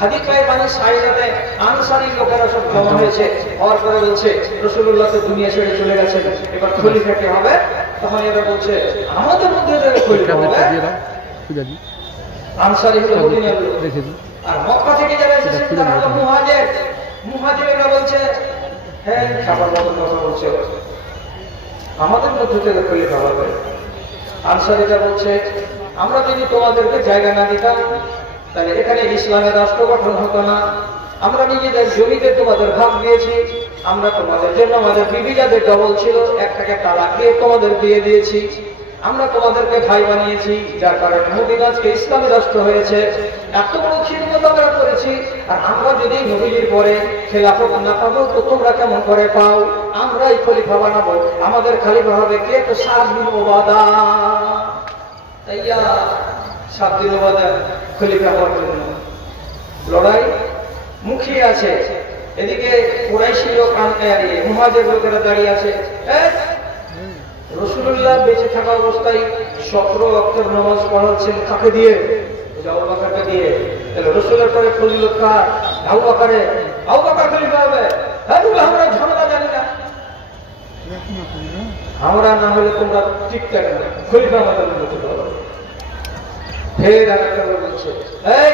হাদিকায়ে বানি সাইদাতে আনসারী লোকেরা সব জমা হয়েছে। আর পরে বলছে রাসূলুল্লাহ তো দুনিয়া ছেড়ে চলে গেছেন, এবার খলিফা কে হবে? তখন এরা বলছে আমাদের মধ্যে যে খলিফা হবে আনসারী হলো মদিনার লোক। আর মক্কা থেকে যারা এসেছেন তারা হলো মুহাজির। মুহাজিরেরা বলছে হ্যাঁ খাবার মতন কথা বলছে, আমাদের মধ্যে থেকে খলিফা হবে। আনসারীরা বলছে আমরা যদি তোমাদেরকে জায়গা না দিতাম তাহলে এখানে ইসলামের রাষ্ট্র গঠন হতো না। আমরা নিজেদের জমিতে তোমাদের ভাগ দিয়েছি, আমরা তোমাদের জন্য আমাদের বিবি যাদের ডবল ছিল একটাকে তালাক দিয়ে তোমাদের দিয়ে দিয়েছি, আমরা তোমাদেরকে ভাই বানিয়েছি, যার কারণে মদিনা আজকে ইসলামী রাষ্ট্র হয়েছে। এত বড় খিদমত আমরা করেছি, আর আমরা যদি নবীর পরে খেলাফত না পাবো তো তোমরা কেমন করে পাও? আমরাই খলিফা বানাবো, আমাদের খলিফা হবে কে? তো সাদ বিন উবাদা। তাইয়া সাদ বিন উবাদা খলিফা হওয়ার জন্য লড়াই মুখিয়ে আছে। এদিকে কুরাইশি লোক মুহাজির লোকেরা দাঁড়িয়ে আছে। রাসূলুল্লাহ বেঁচে থাকা অবস্থায় 17 ওয়াক্তের নামাজ পড়াচ্ছেন কাকে দিয়ে? আবু বকরকে দিয়ে। তাহলে রাসূলের পরে ফজিলত কার? আবু বকরের। আবু বকর খলিফা হবে। আমরা ঝামেলা জানি না, আমরা না হলে তোমরা ঠিক থাকে না, খলিফা আমাদের মধ্যে হবে। ফের আরেকটা বলছে এই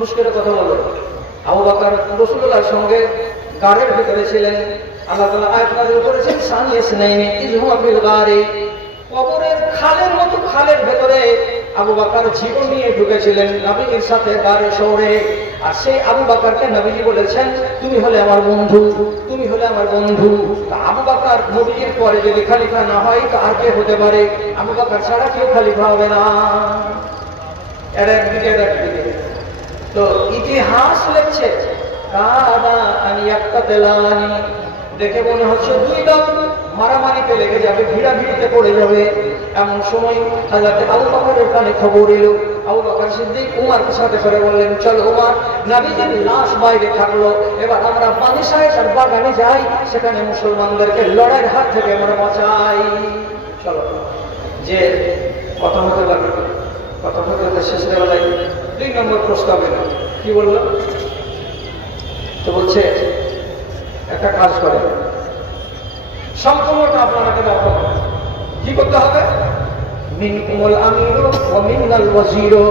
মুশকিল কথা বলো। আবু বকর রাসূলুল্লাহর সঙ্গে গাড়ির ভিতরে ছিলেন। আল্লাহ তাআলা আয়াত নাযিল করেছেন সানিয়া সুনাইনি ইয হুয়া ফিল গারি। কবরের খালের মতো খালের ভিতরে আবু বকর জীবন নিয়ে ঢুকেছিলেন নবীর সাথে গারে শহরে। আর সেই আবু বকরকে নবীজি বলেছেন তুমি হলে আমার বন্ধু, তুমি হলে আমার বন্ধু। আবু বকর নবীর পরে যদি খলিফা না হয় তো আর কে হতে পারে? আবু বকর ছাড়া কেউ খলিফা হবে না। এর একদিকে তো ইতিহাস লেখছে কানা আন ইয়াক্তালানি, দেখে মনে হচ্ছে দুই দল মারামারিতে লেগে যাবে, ভিড়াভিড়িতে পড়ে যাবে। এমন সময় হযরত আবু বকরের কানে খবর এলো। আবু বকর সিদ্দিক উমরকে সাথে করে বললেন চল উমর, নবীজির লাশ বাইরে থাকলো, এবার আমরা বানি সাহেবের বাগানে যাই, সেখানে মুসলমানদেরকে লড়াইয়ের হাত থেকে আমরা বাঁচাই। চলো। যে কথা হতে লাগলো, কথা হতে শেষ বেলায় 2 নম্বর প্রস্তাব এলো। কি বললো? তো বলছে একটা কাজ করে সম্পূর্ণটা আপনাকে দেখো কি করতে হবে। মিনকুমুল আমিরু ওয়া মিনাল ওয়াজিরু,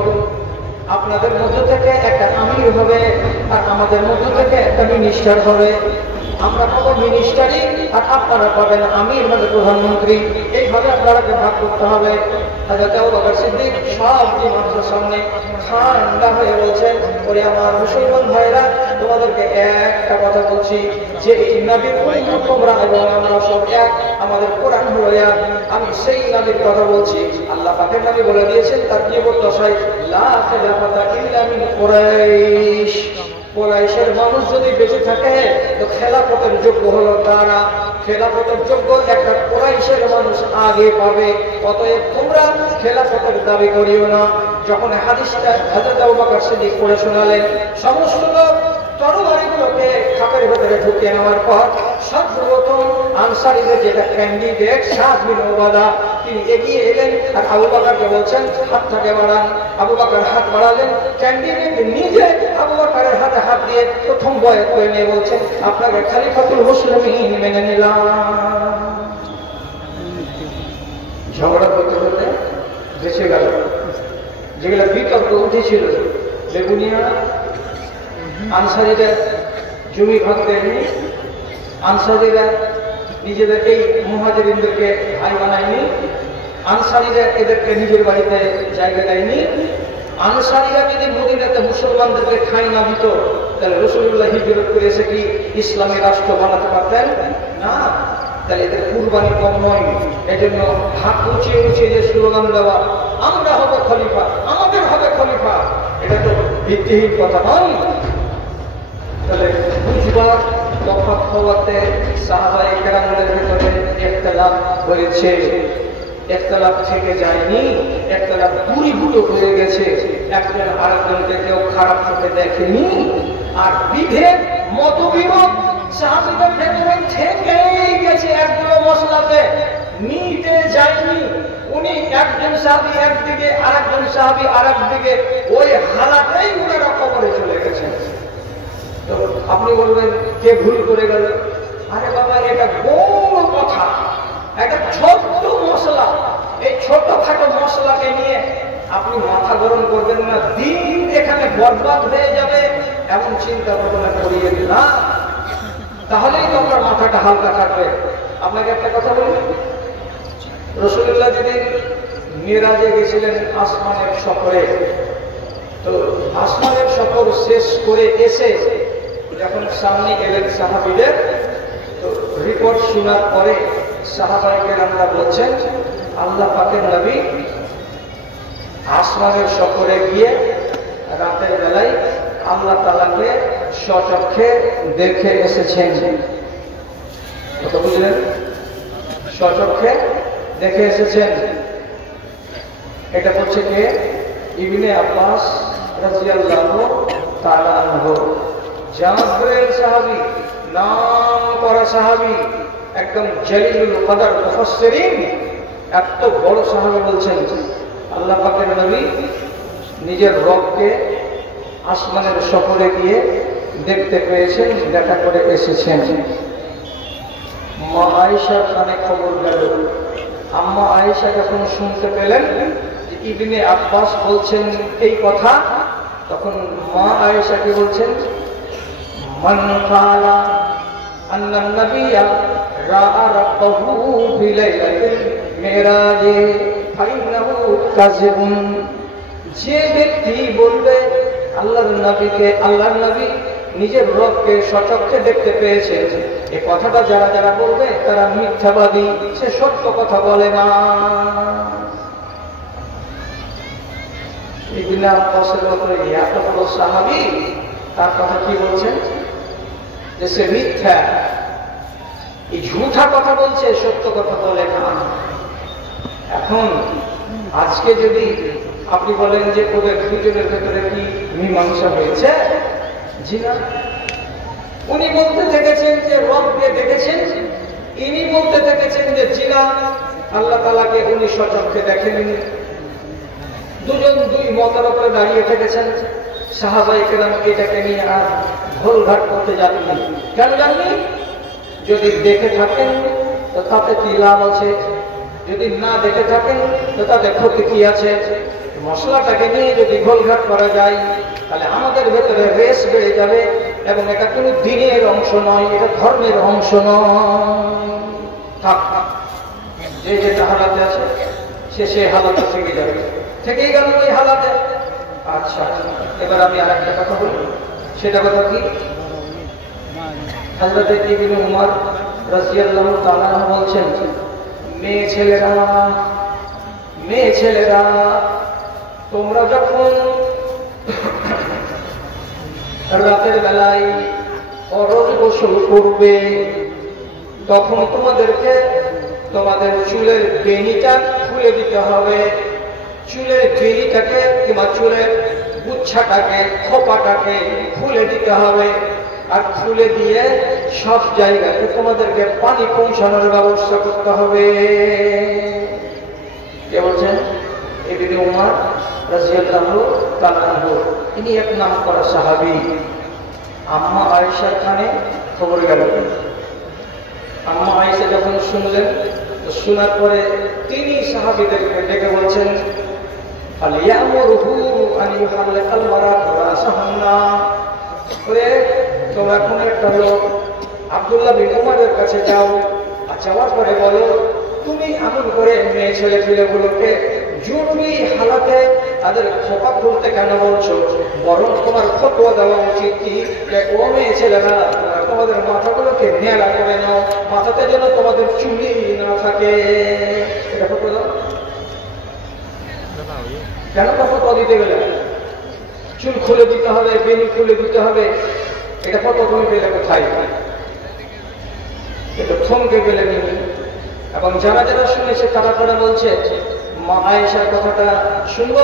আপনাদের মধ্য থেকে একটা আমির হবে আর আমাদের মধ্য থেকে একটা মিনিস্টার হবে। আমরা পাবো মিনিস্টারি আর আপনারা পাবেন আমির মানে প্রধানমন্ত্রী। এইভাবে আপনারাকে ভাগ করতে হবে। হযরত আবু বকর সিদ্দিক সব ইমামদের সামনে ঠান্ডা হয়ে বলছেন ওরে আমার মুসলমান ভাইরা, তোমাদেরকে একটা কথা বলছি যে এই নবীর উম্মত তোমরা এবং আমরা সব এক, আমাদের কোরআন হলো এক। আমি সেই নবীর কথা বলছি, আল্লাহ পাকের নবী বলে দিয়েছেন তার দশায় লা খিলাফাতা ইল্লা মিন কুরাইশ। কুরাইশের মানুষ যদি বেঁচে থাকে তো খেলাফতের যোগ্য হলো তারা। খেলাফতের যোগ্য একটা কুরাইশের মানুষ আগে পাবে। অতএব তোমরা খেলাফতের দাবি করিও না। যখন হাদিসটা হযরত আবু বকর সিদ্দিক পড়ে শোনালেন, সমস্ত লোক তরবারিগুলোকে খাপের ভেতরে ঢুকিয়ে নেওয়ার পর সর্বপ্রথম আনসারীদের যেটা ক্যান্ডিডেট সাদ বিন উবাদা তিনি এগিয়ে এলেন আর আবু বকরকে বলছেন হাতটাকে বাড়ান। আবু বকর হাত বাড়ালেন, ক্যান্ডিডেট নিজে আবু বকরের হাতে হাত দিয়ে প্রথম বয়াত করে নিয়ে বলছেন আপনাকে খলিফাতুল মুসলিমিন মেনে নিলাম। ঝগড়া করতে করতে বেঁচে গেল। যেগুলো বিতর্ক উঠেছিল বেগুনিয়া আনসারীরা জমি ভাগ দেয়নি, আনসারীরা নিজেদের এই মুহাজিরিনদেরকে ভাই বানায়নি, আনসারীরা এদেরকে নিজের বাড়িতে জায়গা দেয়নি। আনসারীরা যদি মদিনাতে মুসলমানদেরকে ঠাঁই না দিত তাহলে রাসূলুল্লাহ হিজরত করে এসে কি ইসলামী রাষ্ট্র বানাতে পারতেন না? তাহলে এদের কুরবানি কম নয়। এজন্য হাত উঁচিয়ে উঁচিয়ে যে স্লোগান দেওয়া আমরা হব খলিফা, আমাদের হবে খলিফা, এটা তো ভিত্তিহীন কথা নয়। তাহলে বুঝবার তফাৎ হওয়াতে সাহাবায়ে কেরামদের ভিতরে ইখতিলাফ হয়েছে। ইখতিলাফ থেকে যায়নি, ইখতিলাফ দূরীভূত হয়ে গেছে। একজন আরেকজনকে কেউ খারাপ চোখে দেখেনি। আর বিভেদ মতবিরোধ সাহাবীদের ভেতরে থেকেই গেছে, একগুলো মশলাতে মিটে যায়নি। উনি একজন সাহাবী একদিকে, আর একজন সাহাবী আর একদিকে, ওই হালাতেই ওনারা কবরে চলে গেছেন। তো আপনি বলবেন কে ভুল করে গেল? আরে বাবা, এটা বড় কথা, একটা ছোট্ট মশলা। এই ছোটখাটো মশলাকে নিয়ে আপনি মাথা গরম করবেন না, দিন এখানে বরবাদ হয়ে যাবে এমন চিন্তা ভাবনা করিয়ে না, তাহলেই তো আপনার মাথাটা হালকা থাকবে। আপনাকে একটা কথা বলি, রাসূলুল্লাহ যেদিন মিরাজে গেছিলেন আসমানের সফরে, তো আসমানের সফর শেষ করে এসে যখন সামনে এলেন সাহাবীদের, তো রিপোর্ট শোনার পরে সাহাবায়ে কেরামরা বলছেন, আল্লাহ পাকের নবী আসমানের সফরে গিয়ে রাতের বেলায় আল্লাহ তাআলাকে স্বচক্ষে দেখে এসেছেন। কত বুঝলেন? স্বচক্ষে দেখে এসেছেন। এটা বলছে কে? ইবনে আব্বাস রাদিয়াল্লাহু তাআলা আনহু, জাবরের সাহাবী, নাম করা সাহাবী, একদম জলিলুল কদর মুফাসসিরিন, এত বড় সাহাবী বলছেন আল্লাহ পাকের নবী নিজের রবকে আসমানের সফরে গিয়ে দেখতে পেয়েছেন, দেখা করে এসেছেন। মা আয়েশার কানে খবর গেল। আম্মা আয়েশা যখন শুনতে পেলেন যে ইবনে আব্বাস বলছেন এই কথা, তখন মা আয়েশা কি বলছেন, মান কালা আন্না নবিয়্যা রাআ রাব্বাহু ফি লাইলাতিল মিরাজে ফাইন্নাহু কাযিবুন। যে ব্যক্তি বলবে আল্লাহর নবী নিজের রবকে স্বচক্ষে দেখতে পেয়েছে, এই কথাটা যারা যারা বলবে তারা মিথ্যাবাদী, সে সত্য কথা বলে না। ইবনে আব্বাসের মতো এত বড় সাহাবী, তার কথা কি বলছেন যে সে মিথ্যা, এই ঝুঠা কথা বলছে, সত্য কথা বলে না। এখন আজকে যদি আপনি বলেন যে ওদের দুজনের ভেতরে কি মীমাংসা হয়েছে, জি না। উনি বলতে থেকেছেন যে রবকে দেখেছেন, ইনি বলতে থেকেছেন যে জি না, আল্লাহ তাআলাকে উনি স্বচক্ষে দেখেননি। দুজন দুই মতের উপরে দাঁড়িয়ে থেকেছেন। সাহাবায়ে কেরাম এটাকে নিয়ে আর ঘোলঘাট করতে যাননি। কেন জাননি? যদি দেখে থাকেন তো তাতে কি লাভ আছে, যদি না দেখে থাকেন তো তাতে ক্ষতি কি আছে? মশলাটাকে নিয়ে যদি ঘোলঘাট করা যায় তাহলে আমাদের ভেতরে রেস বেড়ে যাবে, এবং এটা কোনো দিনের অংশ নয়, এটা ধর্মের অংশ নয়। থাক, যে যেটা হালাতে আছে সে সে হালাতে থেকে যাবে, থেকেই গেল ওই হালাতে। আচ্ছা, এবার আমি আর একটা কথা বলি। সেটা কথা কি? হযরত ইবনে উমর রাদিয়াল্লাহু তাআলা বলছেন, মেয়ে ছেলেরা তোমরা যখন রাতের বেলায় ফরজ গোসল করবে, তখন তোমাদেরকে তোমাদের চুলের বেণীটা খুলে দিতে হবে। চুলের বেণীটাকে কিংবা চুলের গুচ্ছাটাকে, খোপাটাকে খুলে দিতে হবে। আর খুলে দিয়ে সব জায়গাতে তোমাদেরকে পানি পৌঁছানোর ব্যবস্থা করতে হবে। কে বলছেন? ইবনে উমর রাদিয়াল্লাহু তাআলা আনহু, ইনি এক নাম করা সাহাবী। আম্মা আয়েশার কানে খবর গেল। আম্মা আয়েশা যখন শুনলেন, শোনার পরে তিনি সাহাবীদেরকে ডেকে বলছেন, ফালিয়ামুরহু আন ইউহাল্লিকাল মারাত রাসাহান্না। ওরে, তোমরা কোন একটা লোক আব্দুল্লাহ বিন উমরের কাছে যাও, আর যাওয়ার পরে বলো, তুমি এমন করে মেয়ে ছেলে পিলেগুলোকে জরুরি হালাতে তাদের খোপা খুলতে কেন বলছো? বরং তোমার ফতোয়া দেওয়া উচিত কি, ও মেয়ে ছেলেরা তোমাদের মাথাগুলোকে নেড়া করে নাও, মাথাতে যেন তোমাদের চুলি না থাকে। এটা ফতোয়া দাও। কেন ফতোয়া দিতে গেলে? চুল খুলে দিতে হবে, বেনি খুলে দিতে হবে, এটা ফতোয়া তুমি পেলে কোথায়? এটা থমকে গেলে নিবি। এবং যারা যারা শুনেছে তারা তারা বলছে, মা আয়েশার কথাটা শুনবো,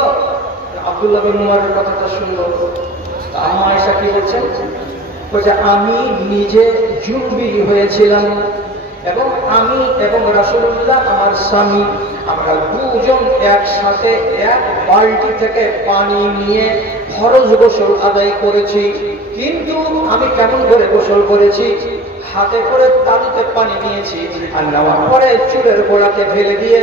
আব্দুল্লাহ বিন উমরের কথাটা শুনবো। আম্মা আয়েশা কি বলছেন? বলছে আমি নিজে জুনবি হয়েছিলাম এবং আমি এবং রাসূলুল্লাহ আমার স্বামী আমরা দুজন একসাথে এক বালতি থেকে পানি নিয়ে ফরজ গোসল আদায় করেছি। কিন্তু আমি কেমন করে গোসল করেছি? হাতে করে তালুতে পানি নিয়েছি আর নেওয়ার পরে চুলের গোড়াতে ঢেলে দিয়ে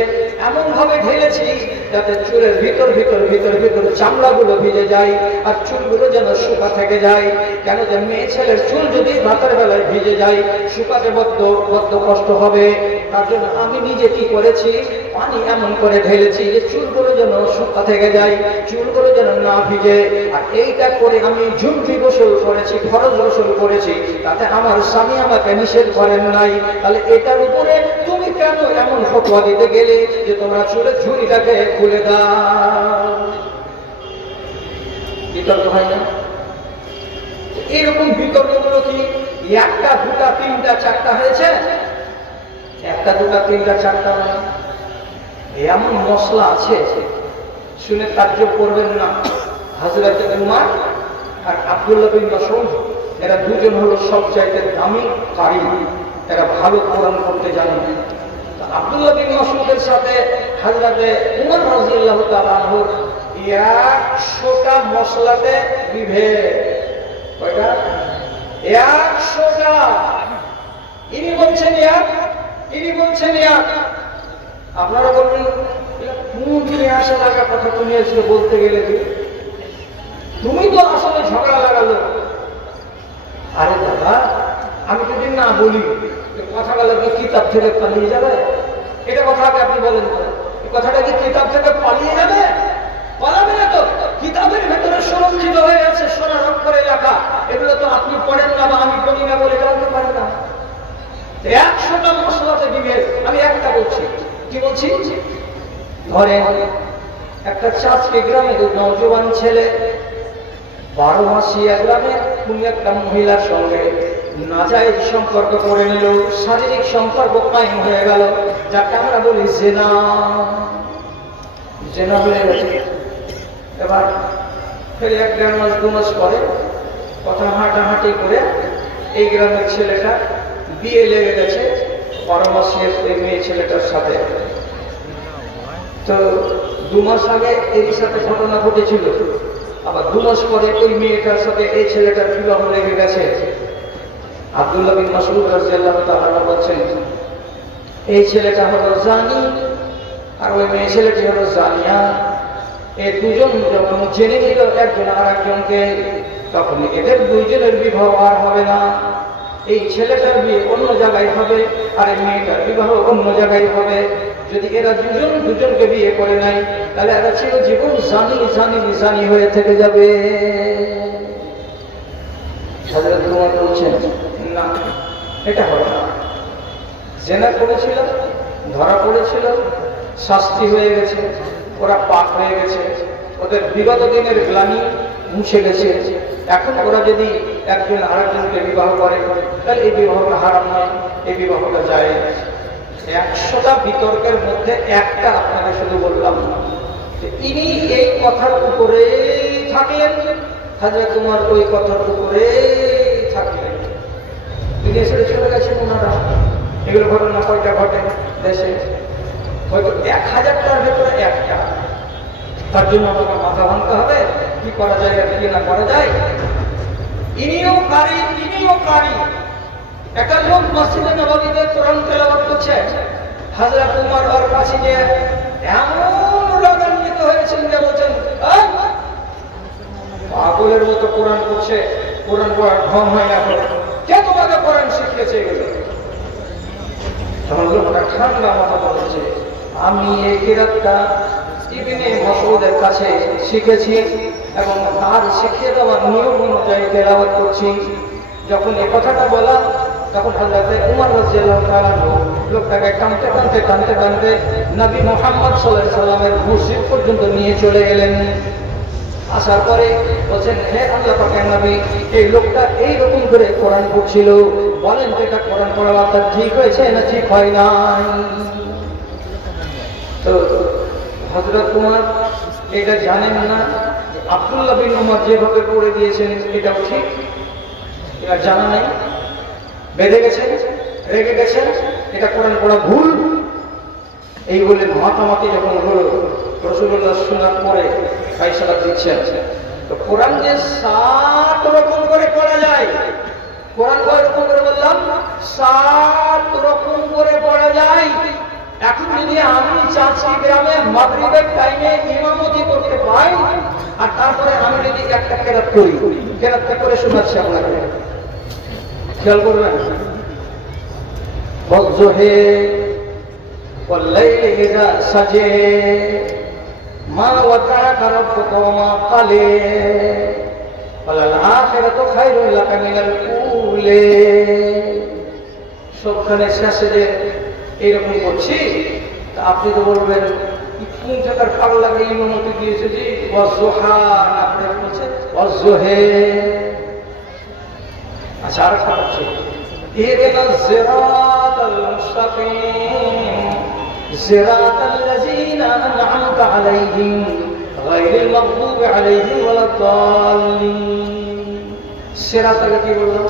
এমন ভাবে ঢেলেছি যাতে চুলের ভিতর ভিতর ভিতর ভিতর চামড়াগুলো ভিজে যায় আর চুলগুলো যেন শুকা থেকে যায়। কেন যে মেয়ে ছেলের চুল যদি রাতের বেলায় ভিজে যায় শুকাতে বড্ড কষ্ট হবে। তার জন্য আমি নিজে কি করেছি, পানি এমন করে ঢেলেছি যে চুলগুলো যেন শুকা থেকে যায়, চুলগুলো যেন না ভিজে। আর এইটা করে আমি জুনবি গোসল করেছি, ফরজ গোসল করেছি, তাতে আমার স্বামী আমাকে নিষেধ করেন নাই। তাহলে এটার উপরে তুমি কেন এমন ফতোয়া দিতে গেলে যে তোমরা চুলের ঝুড়িটাকে খুলে দাও? বিতর্ক হয় না? এরকম বিতর্কগুলো কি একটা দুটা তিনটা চারটা হয়েছে? একটা দুটা তিনটা চারটা নয়। এমন মশলা আছে শুনে তাজ্জব করবেন না। হযরত উমর আর আব্দুল্লাহ বিন মাসউদ এরা দুজন হলো সবচাইতে দামি কারি, এরা ভালো কোরআন পড়তে জানে। আব্দুল্লাহ বিন মাসউদের সাথে হযরত উমর রাদিয়াল্লাহু তাআলা আনহু 100টা মশলাতে বিভেদ। কয়টা? 100টা। ইনি বলছেন এক, ইনি বলছেন এক। আপনারা বলবেন কোন আসা লাগা কথা তুমি এসে বলতে গেলে তুমি তো আসলে ঝগড়া লাগালো। আরে দাদা আমি যদি না বলি কথাগুলো কি কিতাব থেকে পালিয়ে যাবে? এটা কথা আগে আপনি বলেন তো, এই কথাটা কি কিতাব থেকে পালিয়ে যাবে? পালাবে না তো। কিতাবের ভেতরে সুরক্ষিত হয়ে আছে, সোনার অক্ষরে লেখা। এগুলো তো আপনি পড়েন না বা আমি পড়ি না বলে জানতে পারি না। 100টা মশলাতে বিভেদ। আমি একটা বলছি, কি বলছি? ধরেন একটা চাষকে গ্রামে নওজোয়ান ছেলে 12 মাসিয়া গ্রামে কোন একটা মহিলার সঙ্গে নাজায়েজ সম্পর্ক করে নিল, শারীরিক সম্পর্ক কায়েম হয়ে গেল, যাকে আমরা বলি জিনা। জিনা হয়ে গেছে। এবার ফের 1-1.5 মাস 2 মাস পরে কথা হাঁটাহাঁটি করে এই গ্রামের ছেলেটা বিয়ে লেগে গেছে 12 মাসের এই মেয়ে ছেলেটার সাথে। তো 2 মাস আগে এর সাথে ঘটনা ঘটেছিল, আবার 2 মাস পরে ওই মেয়েটার সাথে এই ছেলেটার বিবাহ লেগে গেছে। আব্দুল্লাহ বিন মাসউদ রাদিয়াল্লাহু তাআলা বলেন এই ছেলেটা হলো জানি আর ওই মেয়ে ছেলেটি হলো জানিয়া। এই দুজন যখন জেনে নিল একজন আর একজনকে, তখন এদের দুইজনের বিবাহ আর হবে না। এই ছেলেটার বিয়ে অন্য জায়গায় হবে আর এই মেয়েটার বিবাহ অন্য জায়গায় হবে। যদি এরা দুজন দুজনকে বিয়ে করে নাই তাহলে এরা ছিল জীবন জানি জানি জানি হয়ে থেকে যাবে। হযরত উমর বলছেন না, এটা হবে না। জেনা করেছিল, ধরা পড়েছিল, শাস্তি হয়ে গেছে, ওরা পাক হয়ে গেছে, ওদের বিগত দিনের গ্লানি মুছে গেছে। এখন ওরা যদি একজন আরেকজনকে বিবাহ করে তাহলে এই বিবাহটা হারাম নয়, এই বিবাহটা জায়েজ। 100টা বিতর্কের মধ্যে একটা আপনাকে শুধু বললাম, ইনি এই কথার উপরে থাকলেন, হযরত উমর ওই কথার উপরে থাকলেন। বিদেশে চলে গেছেন ওনারা। এগুলো ঘটনা কয়টা ঘটে দেশে? হয়তো 1000টার ভেতরে একটা। তার জন্য আমাকে মাথা ভাঙতে হবে কি করা যায় আর কি না করা যায়। ইনিও কারি, ইনিও কারি। একটা লোক মসজিদে নববীতে কোরআন তেলাওয়াত করছে, হযরত উমর ওর কাছে গিয়ে এমন রাগান্বিত হয়েছেন যে বলছেন পাগলের মতো কোরআন পড়ছে, কোরআন পড়ার ঢং হয় না, কে তোমাকে কোরআন শিখিয়েছে এগুলো? তখন লোকটা ঠান্ডা মাথা বলছে আমি এই কিরাতটা ইবনে মাসউদের কাছে শিখেছি এবং তার শিখিয়ে দেওয়ার নিয়ম অনুযায়ী তেলাওয়াত করছি। যখন এই কথাটা বলা তখন হযরত উমর রাদিয়াল্লাহু তাআলা লোকটাকে টানতে টানতে টানতে টানতে নবী মুহাম্মদ সাল্লাল্লাহু আলাইহি সাল্লামের মসজিদ পর্যন্ত নিয়ে চলে গেলেন। আসার পরে বলছেন হে আল্লাহ পাকের নবী, এই লোকটা এইরকম করে কোরআন পড়ছিল, বলেন তো এটা কোরআন পড়াটা ঠিক হয়েছে না ঠিক হয় নাই? তো হযরত উমর এটা জানেন না আব্দুল্লাহ বিন উমর যেভাবে পড়ে দিয়েছেন এটাও ঠিক, এটা জানা নাই, বেঁধে গেছেন, রেগে গেছেন, এটা কোরআন পড়া ভুল, এই বলে মাতামাতি যখন হলো রাসূলুল্লাহ সুন্নাত পড়ে ফায়সালা দিচ্ছেন। তো কোরআন যে 7 রকম করে পড়া যায়, কোরআন কয় রকম করে বললাম? 7 রকম করে পড়া যায়। এখন যদি আমি চাচ্ছি গ্রামে মাগরিবের টাইমে ইমামতি করতে পাই, আর তারপরে আমি যদি একটা কেরাত করি, কেরাতটা করে শোনাচ্ছি আপনাকে, খেয়াল করবেন। ওয়াজহে ওয়াল্লাইলি ইযা সাজে মা ওয়াদাআকা রাব্বুকা ওয়া মা ক্বালে ওয়ালাল আখিরাতু খায়রুল লাকা মিনাল উলা। সবখানে শেষে যে এইরকম করছি, তা আপনি তো বলবেন কোন জায়গার ভালো লাগে ইমামতি দিয়েছে যে ওয়াজহা, আপনি বলছেন ওয়াজহে। আচ্ছা, আর একটা হচ্ছে ইহদিনাস সিরাতাল মুস্তাকিম সিরাতাল লাযিনা আন'আমতা আলাইহিম গায়রিল মাগদুবি আলাইহিম ওয়ালাদ-দাল্লিন। সিরাতকে কি বললাম?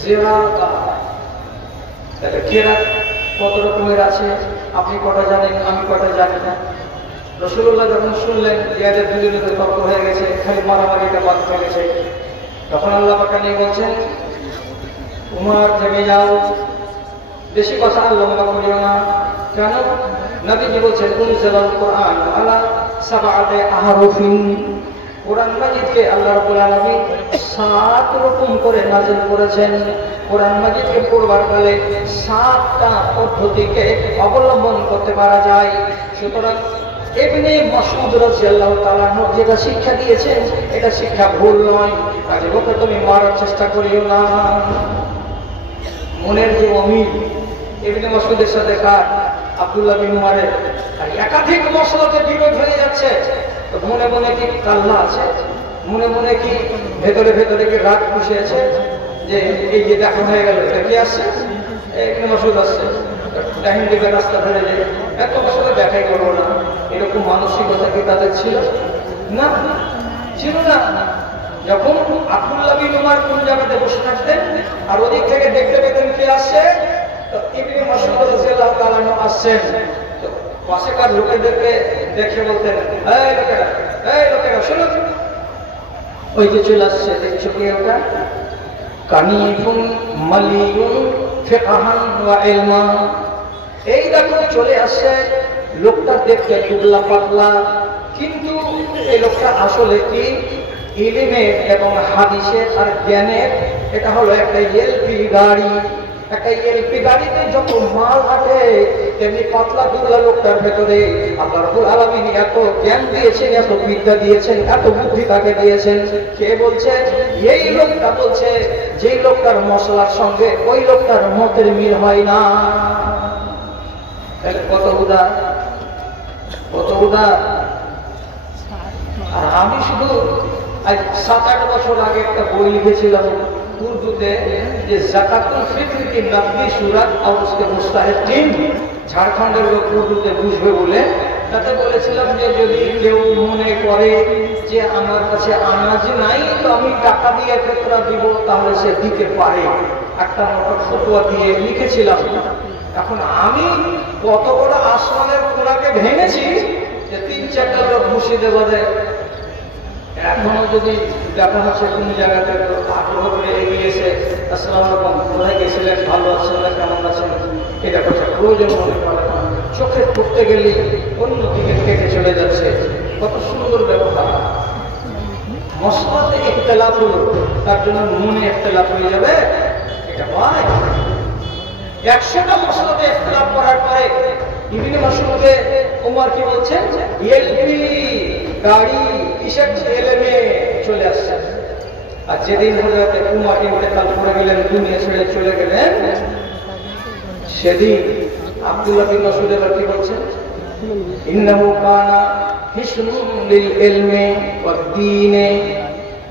সিরাতা। তাহলে কিরাত কত রকমের আছে, আপনি কটা জানেন, আমি কটা জানি না। রাসূলুল্লাহ যখন শুনলেন যে এদের দুজনের তর্ক হয়ে গেছে, খালি মারামারিটা বাদ হয়ে গেছে, তখন আল্লাহ পাক নিয়ে বলছেন, উমর থেমে যাও, বেশি কথা আল্লাহ বলিও না। কেন? নবীজি বলছেন উনজিলাল কোরআন আলা সাবআতি আহরুফিন। কোরআন মাজিদকে আল্লাহ রাব্বুল আলামিন 7 রকম করে নাযিল করেছেন। কোরআন মাজিদকে পড়বার কালে 7টা পদ্ধতিকে অবলম্বন করতে পারা যায়। সুতরাং ইবনে মাসউদ রাদিয়াল্লাহু তাআলা যেটা শিক্ষা দিয়েছেন, এটা শিক্ষা ভুল নয়। কাজে ওকে তুমি মারার চেষ্টা করিও না। মনের যে অমিল ইবনে মাসউদের সাথে কার? আব্দুল্লাহ বিন উমরের। আর একাধিক মসলাতে বিরোধ হয়ে যাচ্ছে, তো মনে মনে কি কাল্লা আছে? মনে মনে কি ভেতরে ভেতরে কি রাগ বসে আছে যে এই যে দেখা হয়ে গেল, এটা কি আসছে? ইবনে মাসউদ আসছে, ডাহিন দিকে রাস্তা ধরে যে এত মসলা দেখাই করবো না, এরকম মানসিকতা কি তাদের ছিল? না, ছিল না। যখন আব্দুল্লাহ বিন উমর কোন জায়গাতে বসে থাকতেন আর ওদিক থেকে দেখতে পেতেন কে আসছে, তো ইবনে মাসউদ রাদিয়াল্লাহু তাআলা আসছেন, তো পাশেকার লোকেদেরকে দেখে বলতেন, এই লোকেরা, এই লোকেরা শোনো, ওই যে চলে আসছে, দেখছো কি ওটা? কানিফুন মালিউন ফিকহান ওয়া ইলমা। এই দেখো চলে আসছে, লোকটা দেখতে দুবলা পাতলা, কিন্তু এই লোকটা আসলে কি ইলমের এবং হাদিসের আর জ্ঞানের, এটা হলো একটা এলপি গাড়ি। একটা এলপি গাড়িতে যত মাল থাকে, তেমনি পাতলা দুবলা লোকটার ভেতরে আল্লাহ রাব্বুল আলামিন এত জ্ঞান দিয়েছেন, এত বিদ্যা দিয়েছেন, এত বুদ্ধি তাকে দিয়েছেন। কে বলছে? এই লোকটা বলছে, যেই লোকটার মশলার সঙ্গে ওই লোকটার মতের মিল হয় না। তাহলে কত উদার, কত উদার। আর আমি শুধু 7-8 বছর আগে একটা বই লিখেছিলাম উর্দুতে, যে যাকাতুল ফিতর কি 90 সূরাত আর उसके মুস্তাহিকিন। ঝাড়খণ্ডের লোক উর্দুতে বুঝবে বলে তাতে বলেছিলাম যে যদি কেউ মনে করে যে আমার কাছে আনাজ নাই, তো আমি টাকা দিয়ে ফিতরা দিব, তাহলে সে দিতে পারে। একটা ফতোয়া দিয়ে লিখেছিলাম। এখন আমি কত বড় আসমানের কোণাকে ভেঙেছি যে 3-4টা লোক মুর্শিদে বাদে এখনো যদি দেখা হচ্ছে কোন জায়গাতে আগ্রহ করে এগিয়েছে, আসসালামু আলাইকুম, কোথায় গেছিলেন, ভালো আছেন না, কেমন আছেন, এটা কথা প্রয়োজন মনে করে না। চোখে পড়তে গেলে অন্যদিকে কেটে চলে যাচ্ছে। কত সুন্দর ব্যবহার। মসলাতে ইখতিলাফ হলো, তার জন্য মনে ইখতিলাফ হয়ে যাবে, এটা হয়। 100টা মসলাতে ইখতিলাফ করার পরে ইবনে মাসউদকে ওমর কি বলছেন? এলপি গাড়ি কিসের এলেমে চলে আসছে। আর যেদিন হযরত উমর ইন্তেকাল করে গেলেন, দুনিয়া ছেড়ে চলে গেলেন, সেদিন আব্দুল্লাহ বিন মাসউদ কি বলছেন? ইন্নাহু কানা হিসনুন লিল ইলমি ওয়াদ দীনে।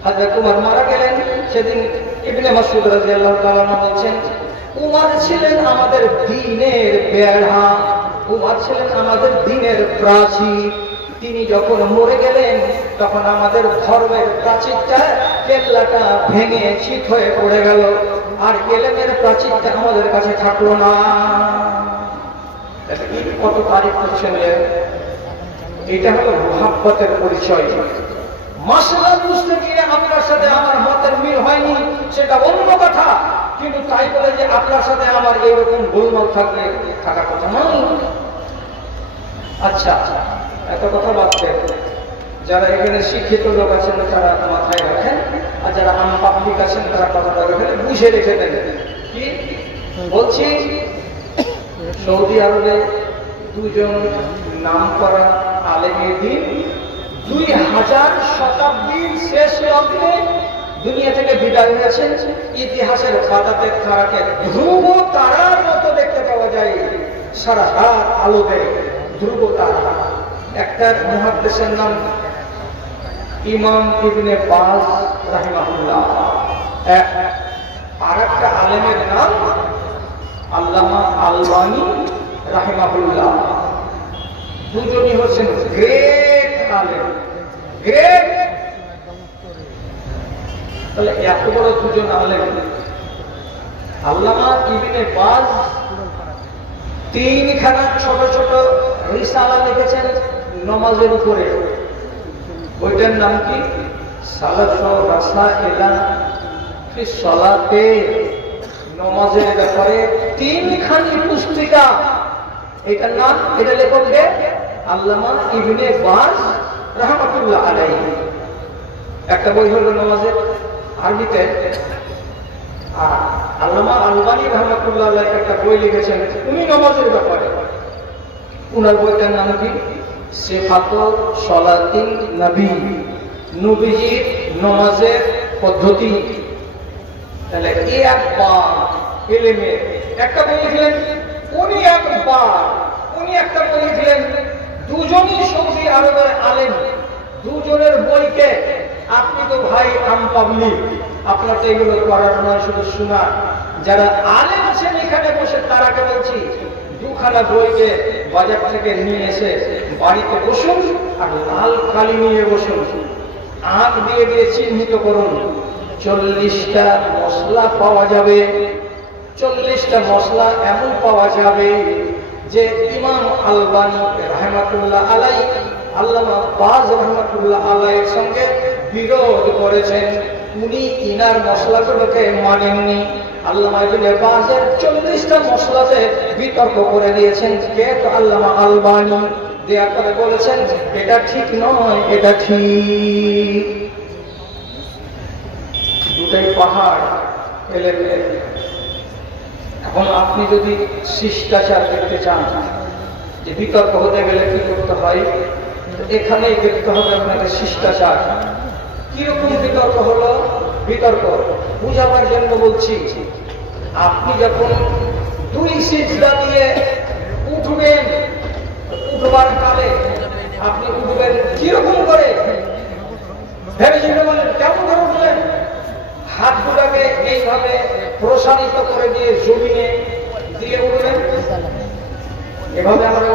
হযরত উমর মারা গেলেন, সেদিন ইবনে মাসউদ রাদিয়াল্লাহু তাআলা বলছেন, উমর ছিলেন আমাদের দ্বীনের বেড়া, উমর ছিলেন আমাদের দ্বীনের প্রাচীর। তিনি যখন মরে গেলেন তখন আমাদের ধর্মের প্রাচীরটা কেল্লাটা ভেঙে চিত হয়ে পড়ে গেল, আর এলেমের প্রাচীরটা আমাদের কাছে থাকলো না। কত তারিখ করছেন, এটা হলো মুহাব্বতের পরিচয়। মাসলা বুঝতে গিয়ে আপনার সাথে আমার মতের মিল হয়নি সেটা অন্য কথা, কিন্তু তাই বলে যে আপনার সাথে আমার এইরকম গোলমাল থাকলে থাকার কথা নয়। আচ্ছা, এত কথা বাদ দেন। যারা এখানে শিক্ষিত লোক আছেন তারা মাথায় রাখেন, আর যারা আনপাবলিক আছেন তারা কথাটা এখানে বুঝে রেখে দেন। কি বলছি, সৌদি আরবে দুজন নাম করা আলেমের দিন 2000 শতাব্দীর শেষ লগ্নে দুনিয়া থেকে বিদায় হয়েছেন। ইতিহাসের পাতাতে তারাকে ধ্রুব তারার মতো দেখতে পাওয়া যায়, সারা রাত আলো দেয় ধ্রুব তারা। একটা মুহাদ্দিসের নাম ইমাম ইবনে বাজ রাহিমাহুল্লাহ, আর একটা আলেমের নাম আল্লামা আলবানী রাহিমাহুল্লাহ। দুজনই হচ্ছেন গ্রেট আলেম, গ্রেট। তাহলে এত বড় দুজন আলেম, আল্লামা ইবনে বাজ 3খানা ছোট ছোট রিসালা লিখেছেন নামাজের উপরে। ওইটার নাম কি? সালাসু রাসাইলা ফি সালাতে, নামাজের ব্যাপারে 3খানি পুস্তিকা। এটার নাম, এটা লেখককে আল্লামা ইবনে বাজ রাহমাতুল্লাহ আলাইহি। একটা বই হলো নামাজের আরবিতে, আর আল্লামা আলবানী রাহমাতুল্লাহ আলাইহি একটা বই লিখেছেন উনি নামাজের ব্যাপারে। উনার বইটার নাম কি? সিফাতু সালাতিন নবী, নবীজির নামাজের পদ্ধতি। তাহলে এই একবার এলেমে একটা বই লিখলেন, উনি একটা বই লিখলেন। দুজনই সৌদি আরবের আলেম, দুজনের বইকে আপনি তো ভাই আনপাবলিক, আপনার তো এগুলো করার নয়, শুধু শোনা। যারা আলেম আছেন এখানে বসে তারাকে বলছি, 2খানা বইকে বাজার থেকে নিয়ে এসে বাড়িতে বসুন আর লাল কালি নিয়ে বসুন, আঁক দিয়ে দিয়ে চিহ্নিত করুন। 40টা মশলা পাওয়া যাবে, 40টা মশলা এমন পাওয়া যাবে যে ইমাম আলবানী রাহমাতুল্লাহ আলাইহি আল্লামা বাজ রাহমাতুল্লাহ আলাইহির সঙ্গে বিরোধ করেছেন। উনি ইনার মশলাগুলোকে মানেননি। আল্লামা ইবনে বাজের 40টা মশলাতে বিতর্ক করে দিয়েছেন। কে? আল্লামা আলবানী। দেয়ার পরে বলেছেন এটা ঠিক নয়, এটা ঠিক। দুটাই পাহাড় এলেমে। এখন আপনি যদি শিষ্টাচার দেখতে চান যে বিতর্ক হতে গেলে কি করতে হয়, এখানেই দেখতে হবে আপনাকে শিষ্টাচার। কিরকম বিতর্ক হলো? বিতর্ক বুঝাবার জন্য বলছি, আপনি যখন 2 সিজদা দিয়ে উঠবেন, উঠবার কালে আপনি উঠবেন কিরকম করে? ভেবে চিন্তে বলেন, কেমন করে উঠলেন? হাতগুলোকে এইভাবে প্রসারিত করে দিয়ে জমিনে দিয়ে উঠলেন, এভাবে আমরা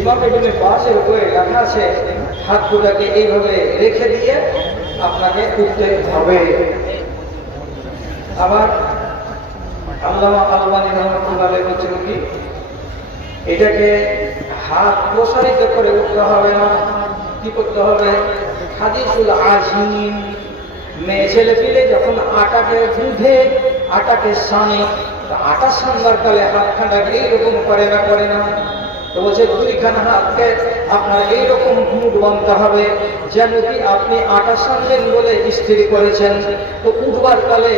ইমাম ইবনে বাজের বইয়ে লেখা আছে হাতগুলোকে এইভাবে রেখে দিয়ে আপনাকে উঠতে হবে। আবার আল্লামা আলবানী রাহমাতুল্লাহ আলাইহি বলছেন কি, এটাকে হাত প্রসারিত করে উঠতে হবে না, কি করতে হবে? হাদিসুল আজিম, মেয়ে ছেলে ফিরে যখন আটাকে দুধে আটাকে সানে, আটা সানবার কালে হাতখানাকে এইরকম করে না, তো বলছে 2খানা হাতকে আপনার এইরকম মুঠ বাঁধতে হবে, যেন কি আপনি আটা সানলেন বলে স্থির করেছেন। তো উঠবার কালে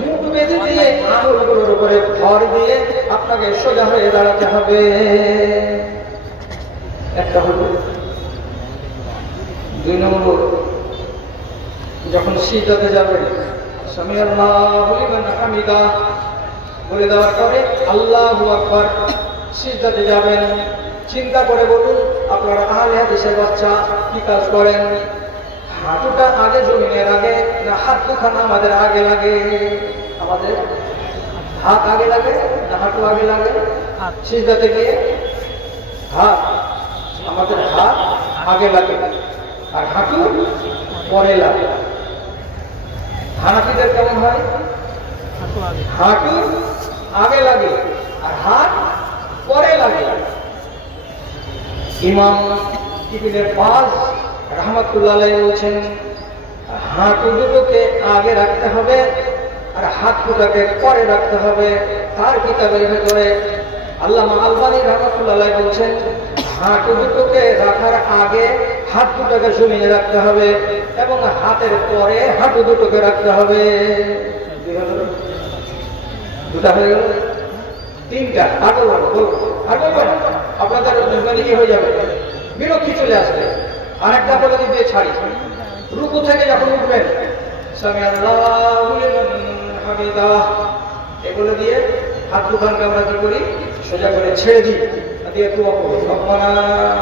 মুঠ বেঁধে দিয়ে আঙুলগুলোর উপরে ভর দিয়ে আপনাকে সোজা হয়ে দাঁড়াতে হবে। একটা হলো। 2 নম্বর, যখন সিজদাতে যাবেন সামি আল্লাহু লিমান হামিদা বলে দেওয়ার পরে আল্লাহু আকবার, সিজদাতে যাবেন। চিন্তা করে বলুন আপনারা আহলে হাদিসের বাচ্চা কি কাজ করেন? হাঁটুটা আগে জমিনের আগে না হাত দুখানা আমাদের আগে লাগে? আমাদের হাত আগে লাগে না হাঁটু আগে লাগে? সিজদাতে গিয়ে হাত, আমাদের হাত আগে লাগে আর হাঁটু পরে লাগে। হানাফিদের কেমন হয়? হাঁটু আগে লাগে আর হাত পরে লাগে। ইমাম ইবনে বাজ রাহমাতুল্লাহ আলাইহি বলছেন হাঁটু দুটোকে আগে রাখতে হবে আর হাত দুটোকে পরে রাখতে হবে। তার কিতাবের ভেতরে আল্লামা আলবানী রাহমাতুল্লাহ আলাইহি বলছেন হাঁটু দুটোকে রাখার আগে হাত দুটোকে জমিয়ে রাখতে হবে এবং হাতের পরে হাঁটু দুটোকে রাখতে হবে। দুটা হয়ে গেল, তিনটা। আরো আপনাদের মানে কি হয়ে যাবে, বিরক্তি চলে আসবে। আরেকটা বলে দিয়ে ছাড়ি, রুকু থেকে যখন উঠবেন সামি আল্লাহু লিমান হামিদাহ এগুলো দিয়ে হাত দুখানকে আমরা কি করি, সোজা করে ছেড়ে দিই, দিয়ে দোয়া করি রব্বানা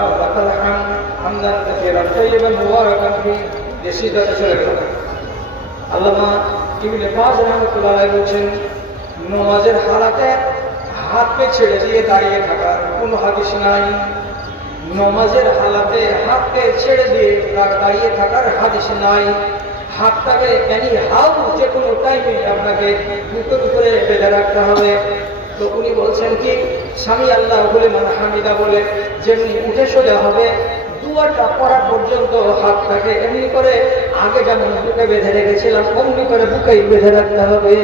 ওয়ালাকাল হামদ হামদান কাসীরান তাইয়িবান মুবারাকান ফিহি, যে সিজদাতে চলে গেল। আল্লামা ইবনে বাজ রাহমাতুল্লাহ আলাইহি বলেন নামাজের হালাতে হাত পে ছেড়ে দিয়ে দাঁড়িয়ে থাকার কোনো হাদিস নাই। নামাজের হালাতে হাত পে ছেড়ে দিয়ে দাঁড়িয়ে থাকার হাদিস নাই। হাতটাকে এনি হাউ যে কোনো টাইমে আপনাকে বুকের উপরে বেঁধে রাখতে হবে। তো উনি বলছেন কি স্বামী আল্লাহ বলে মানে হামিদা বলে যেমনি উঠে সোজা হবে দুয়াটা পড়া পর্যন্ত হাতটাকে এমনি করে আগে যেমন বুকে বেঁধে রেখেছিলাম অমনি করে বুকেই বেঁধে রাখতে হবে।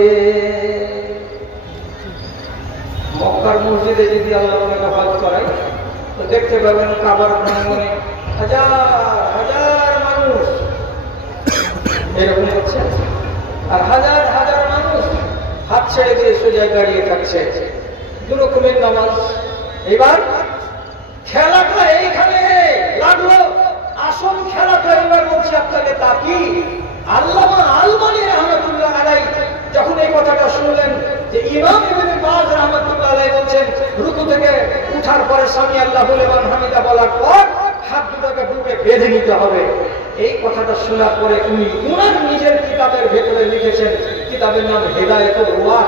মক্কার মসজিদে যদি আল্লাহ হজ করায় তো দেখতে পাবেন কাবার প্রাঙ্গণে হাজার হাজার মানুষ এরকম হচ্ছে আর হাজার হাজার মানুষ হাত ছেড়ে দিয়ে সোজা দাঁড়িয়ে থাকছে। দু রকমের নামাজ। এবার খেলাটা এইখানে লাগলো, আসল খেলাটা এবার বলছে আপনাকে তা কি। আল্লামা আলবানী রাহমাতুল্লাহ আলাইহি যখন এই কথাটা শুনলেন যে ইমাম ইবনে বাজ রাহমাতুল্লাহ আলাইহি বলছেন রুকু থেকে উঠার পরে সামি আল্লাহু লিমান হামিদা বলার পর হাত দুটোকে বুকে বেঁধে নিতে হবে, এই কথাটা শোনার পরে উনি উনার নিজের কিতাবের ভেতরে লিখেছেন, কিতাবের নাম হিদায়াতুল ওয়াহ।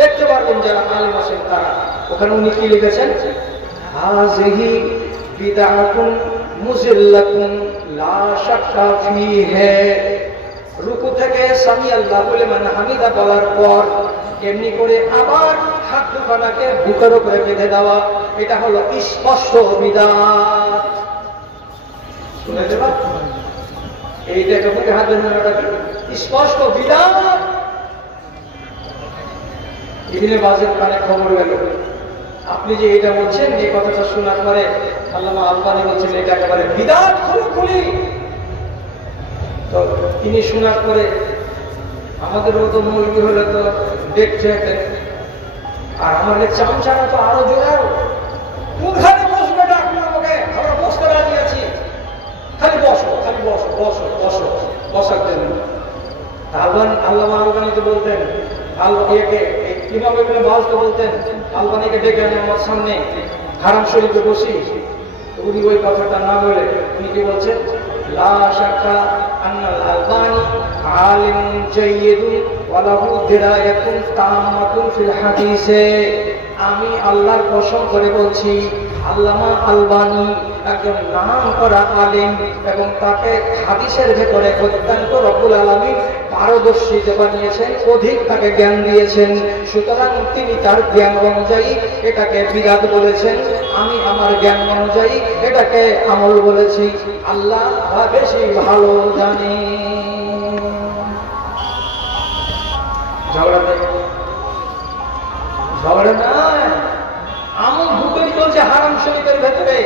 দেখতে পারবেন যারা আলেম আছেন তারা, ওখানে উনি কি লিখেছেন, হাযিহি বিদআতুন মুজিল্লাতুন লা শাক্কা ফীহি। রুকু থেকে সামি আল্লাহু লিমান হামিদা বলার পর এমনি করে আবার হাত দুখানাকে বুকের উপরে বেঁধে দেওয়া, এটা হলো স্পষ্ট বিদআত। শুনে দেবা এইটাকে বুকে হাত ধরে স্পষ্ট বিদআত। ইবনে বাজের কানে খবর গেল আপনি যে এটা বলছেন, এই কথাটা শোনার পরে আল্লামা আলবানী বলছেন এটা একেবারে বিদআত খুলি। তো তিনি শোনার পরে আমাদের মতো মৌলবি হলে তো দেখছে আর আমাদের চামচারা তো আরো জোরাও, কোনখানে বসবে ডাকবে আমাকে, আমরা বসতে রাজি আছি, খালি বসো খালি বসো বসো বসো বসার জন্য। আল্লামা আলবানী তো বলতেন ইমাম ইবনে বাজ তো বলতেন আলবানীকে ডেকে আনে আমার সামনে হারাম শরীফে বসি। উনি ওই কথাটা না বলে উনি কি বলছেন, লা শাক্কা আন্নাল আলবানী আলিমুন জাইয়্যিদুন ওয়া লাহু দিরায়াতুন তাম্মাতুন ফিল হাদিসে। আমি আল্লাহর কসম করে বলছি আল্লামা আলবানী একজন নাম করা আলিম এবং তাকে হাদিসের ভেতরে অত্যন্ত রব্বুল আলামিন পারদর্শী বানিয়েছেন, অধিক তাকে জ্ঞান দিয়েছেন। সুতরাং তিনি তার জ্ঞান অনুযায়ী এটাকে বিদআত বলেছেন, আমি আমার জ্ঞান অনুযায়ী এটাকে আমল বলেছি। আল্লাহ বেশি ভালো জানে। ঝগড়া নাই, আমল দুটোই চলছে হারাম শরীফের ভেতরে।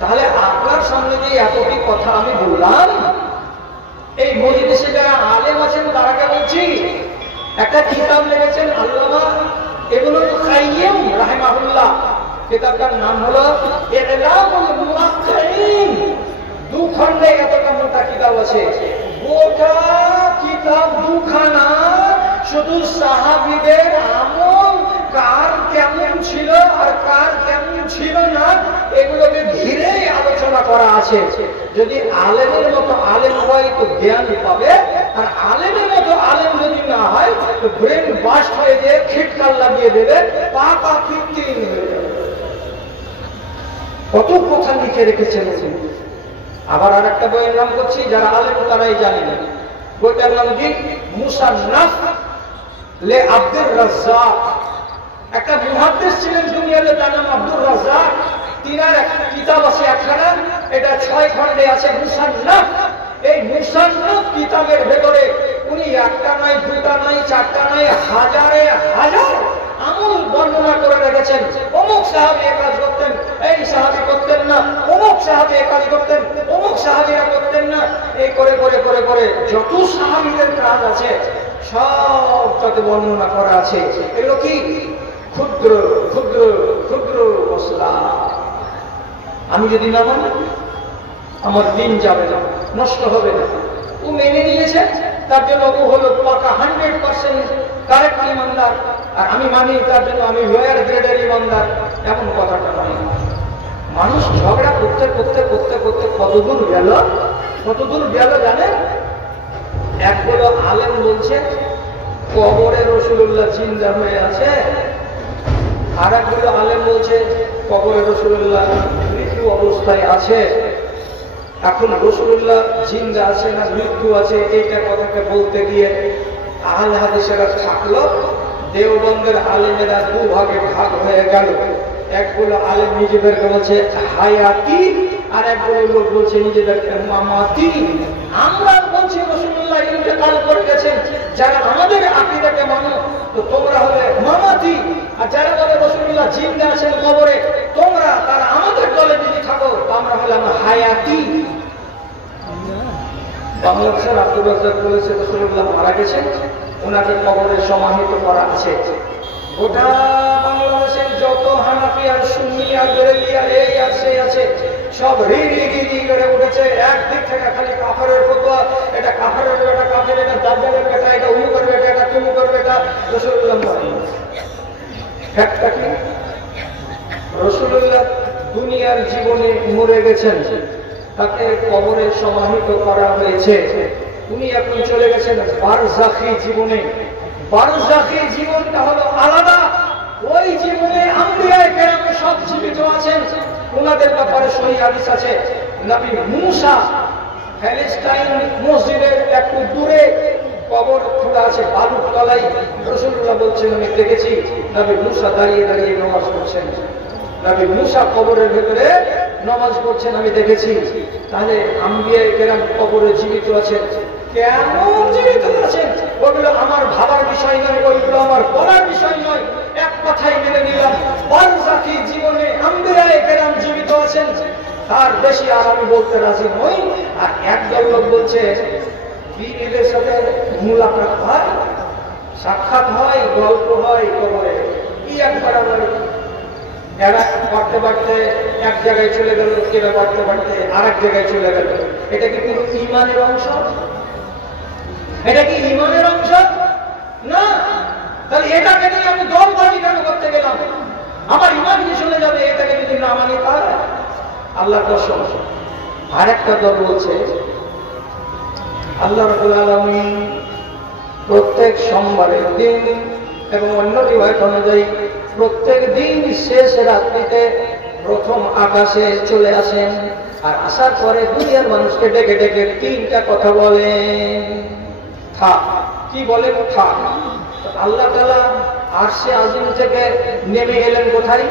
তাহলে আপনার সামনে যে এতটি কথা আমি বললাম, এই মজলিসে যারা আলেম আছেন তারাকে বলছি, একটা কিতাব লিখেছেন আল্লামা ইবনুল কাইয়্যিম রাহিমাহুল্লাহ, কিতাবটার নাম হলো ইলামুল মুওয়াক্কিঈন। দু খণ্ডে এতটা মোটা কিতাব আছে, গোটা কিতাব দুখানা শুধু সাহাবীদের আমল কার কেমন ছিল আর কার কেমন ছিল না এগুলোকে ঘিরে আলোচনা করা আছে। যদি আলেমের মতো আলেম হয় তো জ্ঞান পাবে, আর আলেমের মতো আলেম যদি না হয় তো ব্রেন বাস্ট হয়ে যেয়ে খিটকাল লাগিয়ে দেবে, পাকা কৃত্রিম হয়ে যাবে। কত কথা লিখে রেখেছেন। আবার আর একটা বইয়ের নাম করছি, যারা আলেম তারাই জানি না, বইটার নাম কি মুসান্নাফ লে আব্দুর রাজ্জাক। একটা মুহাদ্দিস ছিলেন দুনিয়াতে, তার নাম আব্দুর রাজ্জাক। তিনার একটা কিতাব আছে একখানা, এটা 6 খণ্ডে আছে, মুসান্নাফ। এই মুসান্নাফ কিতাবের ভেতরে উনি একটা নয়, দুটা নয়, চারটা নয়, হাজারে হাজার আমল বর্ণনা করে রেখেছেন। অমুক সাহাবী এই কাজ করতেন, এই সাহাবী করতেন না, অমুক সাহাবী এই কাজ করতেন, অমুক সাহাবীরা করতেন না। এই করে করে করে করে যত সাহাবীদের কাজ আছে সব তাতে বর্ণনা করা আছে। এগুলো কি ক্ষুদ্র ক্ষুদ্র ক্ষুদ্র মশলা। আমি যদি না মানি আমার দিন যাবে না, নষ্ট হবে না। ও মেনে নিয়েছে, তার জন্য ও হলো পাকা 100% কারেক্ট ইমানদার। আর আমি মানি, তার জন্য আমি লোয়ার গ্রেডের ইমানদার, এমন কথাটা নয়। মানুষ ঝগড়া করতে করতে করতে করতে কতদূর গেল, কতদূর গেল জানেন? একগুলো আলেম বলছে কবরে রাসূলুল্লাহ জিন্দা হয়ে আছে, আর একগুলো আলেম বলছে কবরে রাসূলুল্লাহ মৃত্যু অবস্থায় আছে। এখন রাসূলুল্লাহ জিন্দা আছে না মৃত্যু আছে, এইটা কথাকে বলতে গিয়ে আহলে হাদিসেরা থাকলো, দেওবন্দের আলেমেরা দুভাগে ভাগ হয়ে গেল। একগুলো আলেম নিজেদেরকে বলছে হায়াতি, আর একগুলো লোক বলছে নিজেদেরকে মামাতি। আমরা বলছি রাসূলুল্লাহ ইন্তেকাল করে গেছেন, যারা আমাদের আকীদাকে মানো তো তোমরা হলে মামাতি, আর যারা বলে রাসূলুল্লাহ জিন্দা আছেন কবরে তোমরা, তারা আমাদের দলে যদি থাকো আমরা হলাম হায়াতি। বাংলাদেশের আব্দুর রাজ্জাক বলেছে রাসূলুল্লাহ মারা গেছেন, ওনাকে কবরে সমাহিত করা আছে। গোটা বাংলাদেশের যত হানাফি আর সুন্নি আর বেরেলি আর এই আর সেই আছে সব রি করে উঠেছে। একদিক থেকে খালি কাফেরের ফতোয়া, এটা কাফেরের বেটা কাফের, এটা দাজ্জালের বেটা, এটা উমুকের বেটা, এটা তুমুকের বেটা। রাসূলুল্লাহ ফ্যাক্টটা কি? রাসূলুল্লাহ দুনিয়ার জীবনে মরে গেছেন, তাকে কবরে সমাহিত করা হয়েছে। উনি এখন চলে গেছেন বারজাখী জীবনে। বারজাখী জীবনটা হলো আলাদা। ওই জীবনে আম্বিয়ায়ে কেরাম সব জীবিত আছেন, ওনাদের ব্যাপারে সহিহ হাদিস আছে। নবী মূসা প্যালেস্টাইন মসজিদের একটু দূরে কবর খোঁড়া আছে বালুর তলায়। রাসূলুল্লাহ বলছেন আমি দেখেছি নবী মূসা দাঁড়িয়ে দাঁড়িয়ে নামাজ পড়ছেন, নবী মূসা কবরের ভেতরে নামাজ পড়ছেন আমি দেখেছি। তাহলে আম্বিয়ায়ে কেরাম কবরে জীবিত আছেন, কেমন জীবিত আছেন ওগুলো আমার ভাবার বিষয় নয়, ওইগুলো আমার বলার বিষয় নয়। এক কথাই মেনে নিলাম, বারজাখী জীবনে আম্বিয়ায়ে কেরাম জীবিত আছেন, তার বেশি আর আমি বলতে রাজি নই। আর একদল লোক বলছে বীরদের সাথে মুলাকাত হয়, সাক্ষাৎ হয়, গল্প হয় কবরে। কি একবার আমার এরা বাড়তে বাড়তে এক জায়গায় চলে গেল, এরা বাড়তে বাড়তে আর এক জায়গায় চলে গেল। এটা কি কোনো ঈমানের অংশ? এটা কি ঈমানের অংশ না? তাহলে এটাকে নিয়ে আমি দলবাজি কেন করতে গেলাম? আমার ঈমান কি চলে যাবে এটাকে যদি না মানি? তার আল্লাহর কসম। আর একটা দল বলছে আল্লাহ রাব্বুল আলামিন প্রত্যেক সোমবারের দিন এবং অন্য রিওয়ায়াত অনুযায়ী প্রত্যেক দিন শেষ রাত্রিতে প্রথম আকাশে চলে আসেন, আর আসার পরে দুনিয়ার মানুষকে ডেকে ডেকে তিনটা কথা বলেন। থাক, কি বলেন? থাক। আল্লাহ তাআলা আরশে আজিম থেকে নেমে এলেন কোথায়?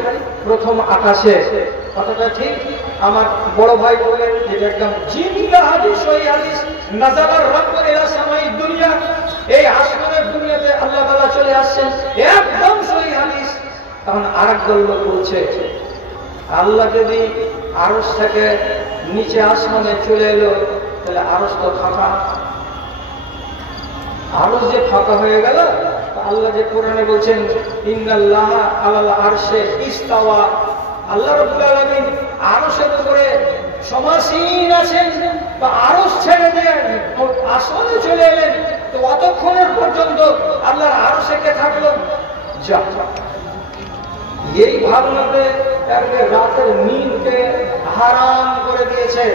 প্রথম আকাশে। কথাটা ঠিক? আমার বড় ভাই বললেন এটা একদম জিন্দা হাদিস, সহিহ হাদিস। নাযালার রাব্বু ইলা সামাই দুনিয়া, এই আসমানের দুনিয়াতে আল্লাহ তাআলা চলে আসছেন, একদম সহিহ হাদিস। তখন আরেকদল লোক বলছে আল্লাহ যদি আরশ থেকে নিচে আসমানে চলে এলো তাহলে আরশ তো ফাঁকা। আরশ যে ফাঁকা হয়ে গেল, আল্লাহ যে কোরআনে বলছেন ইন্নাল্লাহা আলাল আরশে ইস্তাওয়া, আল্লাহ রাব্বুল আলামিন আরশের উপরে সমাসীন আছেন, বা আরশ ছেড়ে দিয়ে আসমানে চলে এলেন, তো অতক্ষণের পর্যন্ত আল্লাহর আরশে কে থাকলো? যা এই ভাবনাতে রাতের নিন্দকে হারাম করে দিয়েছে।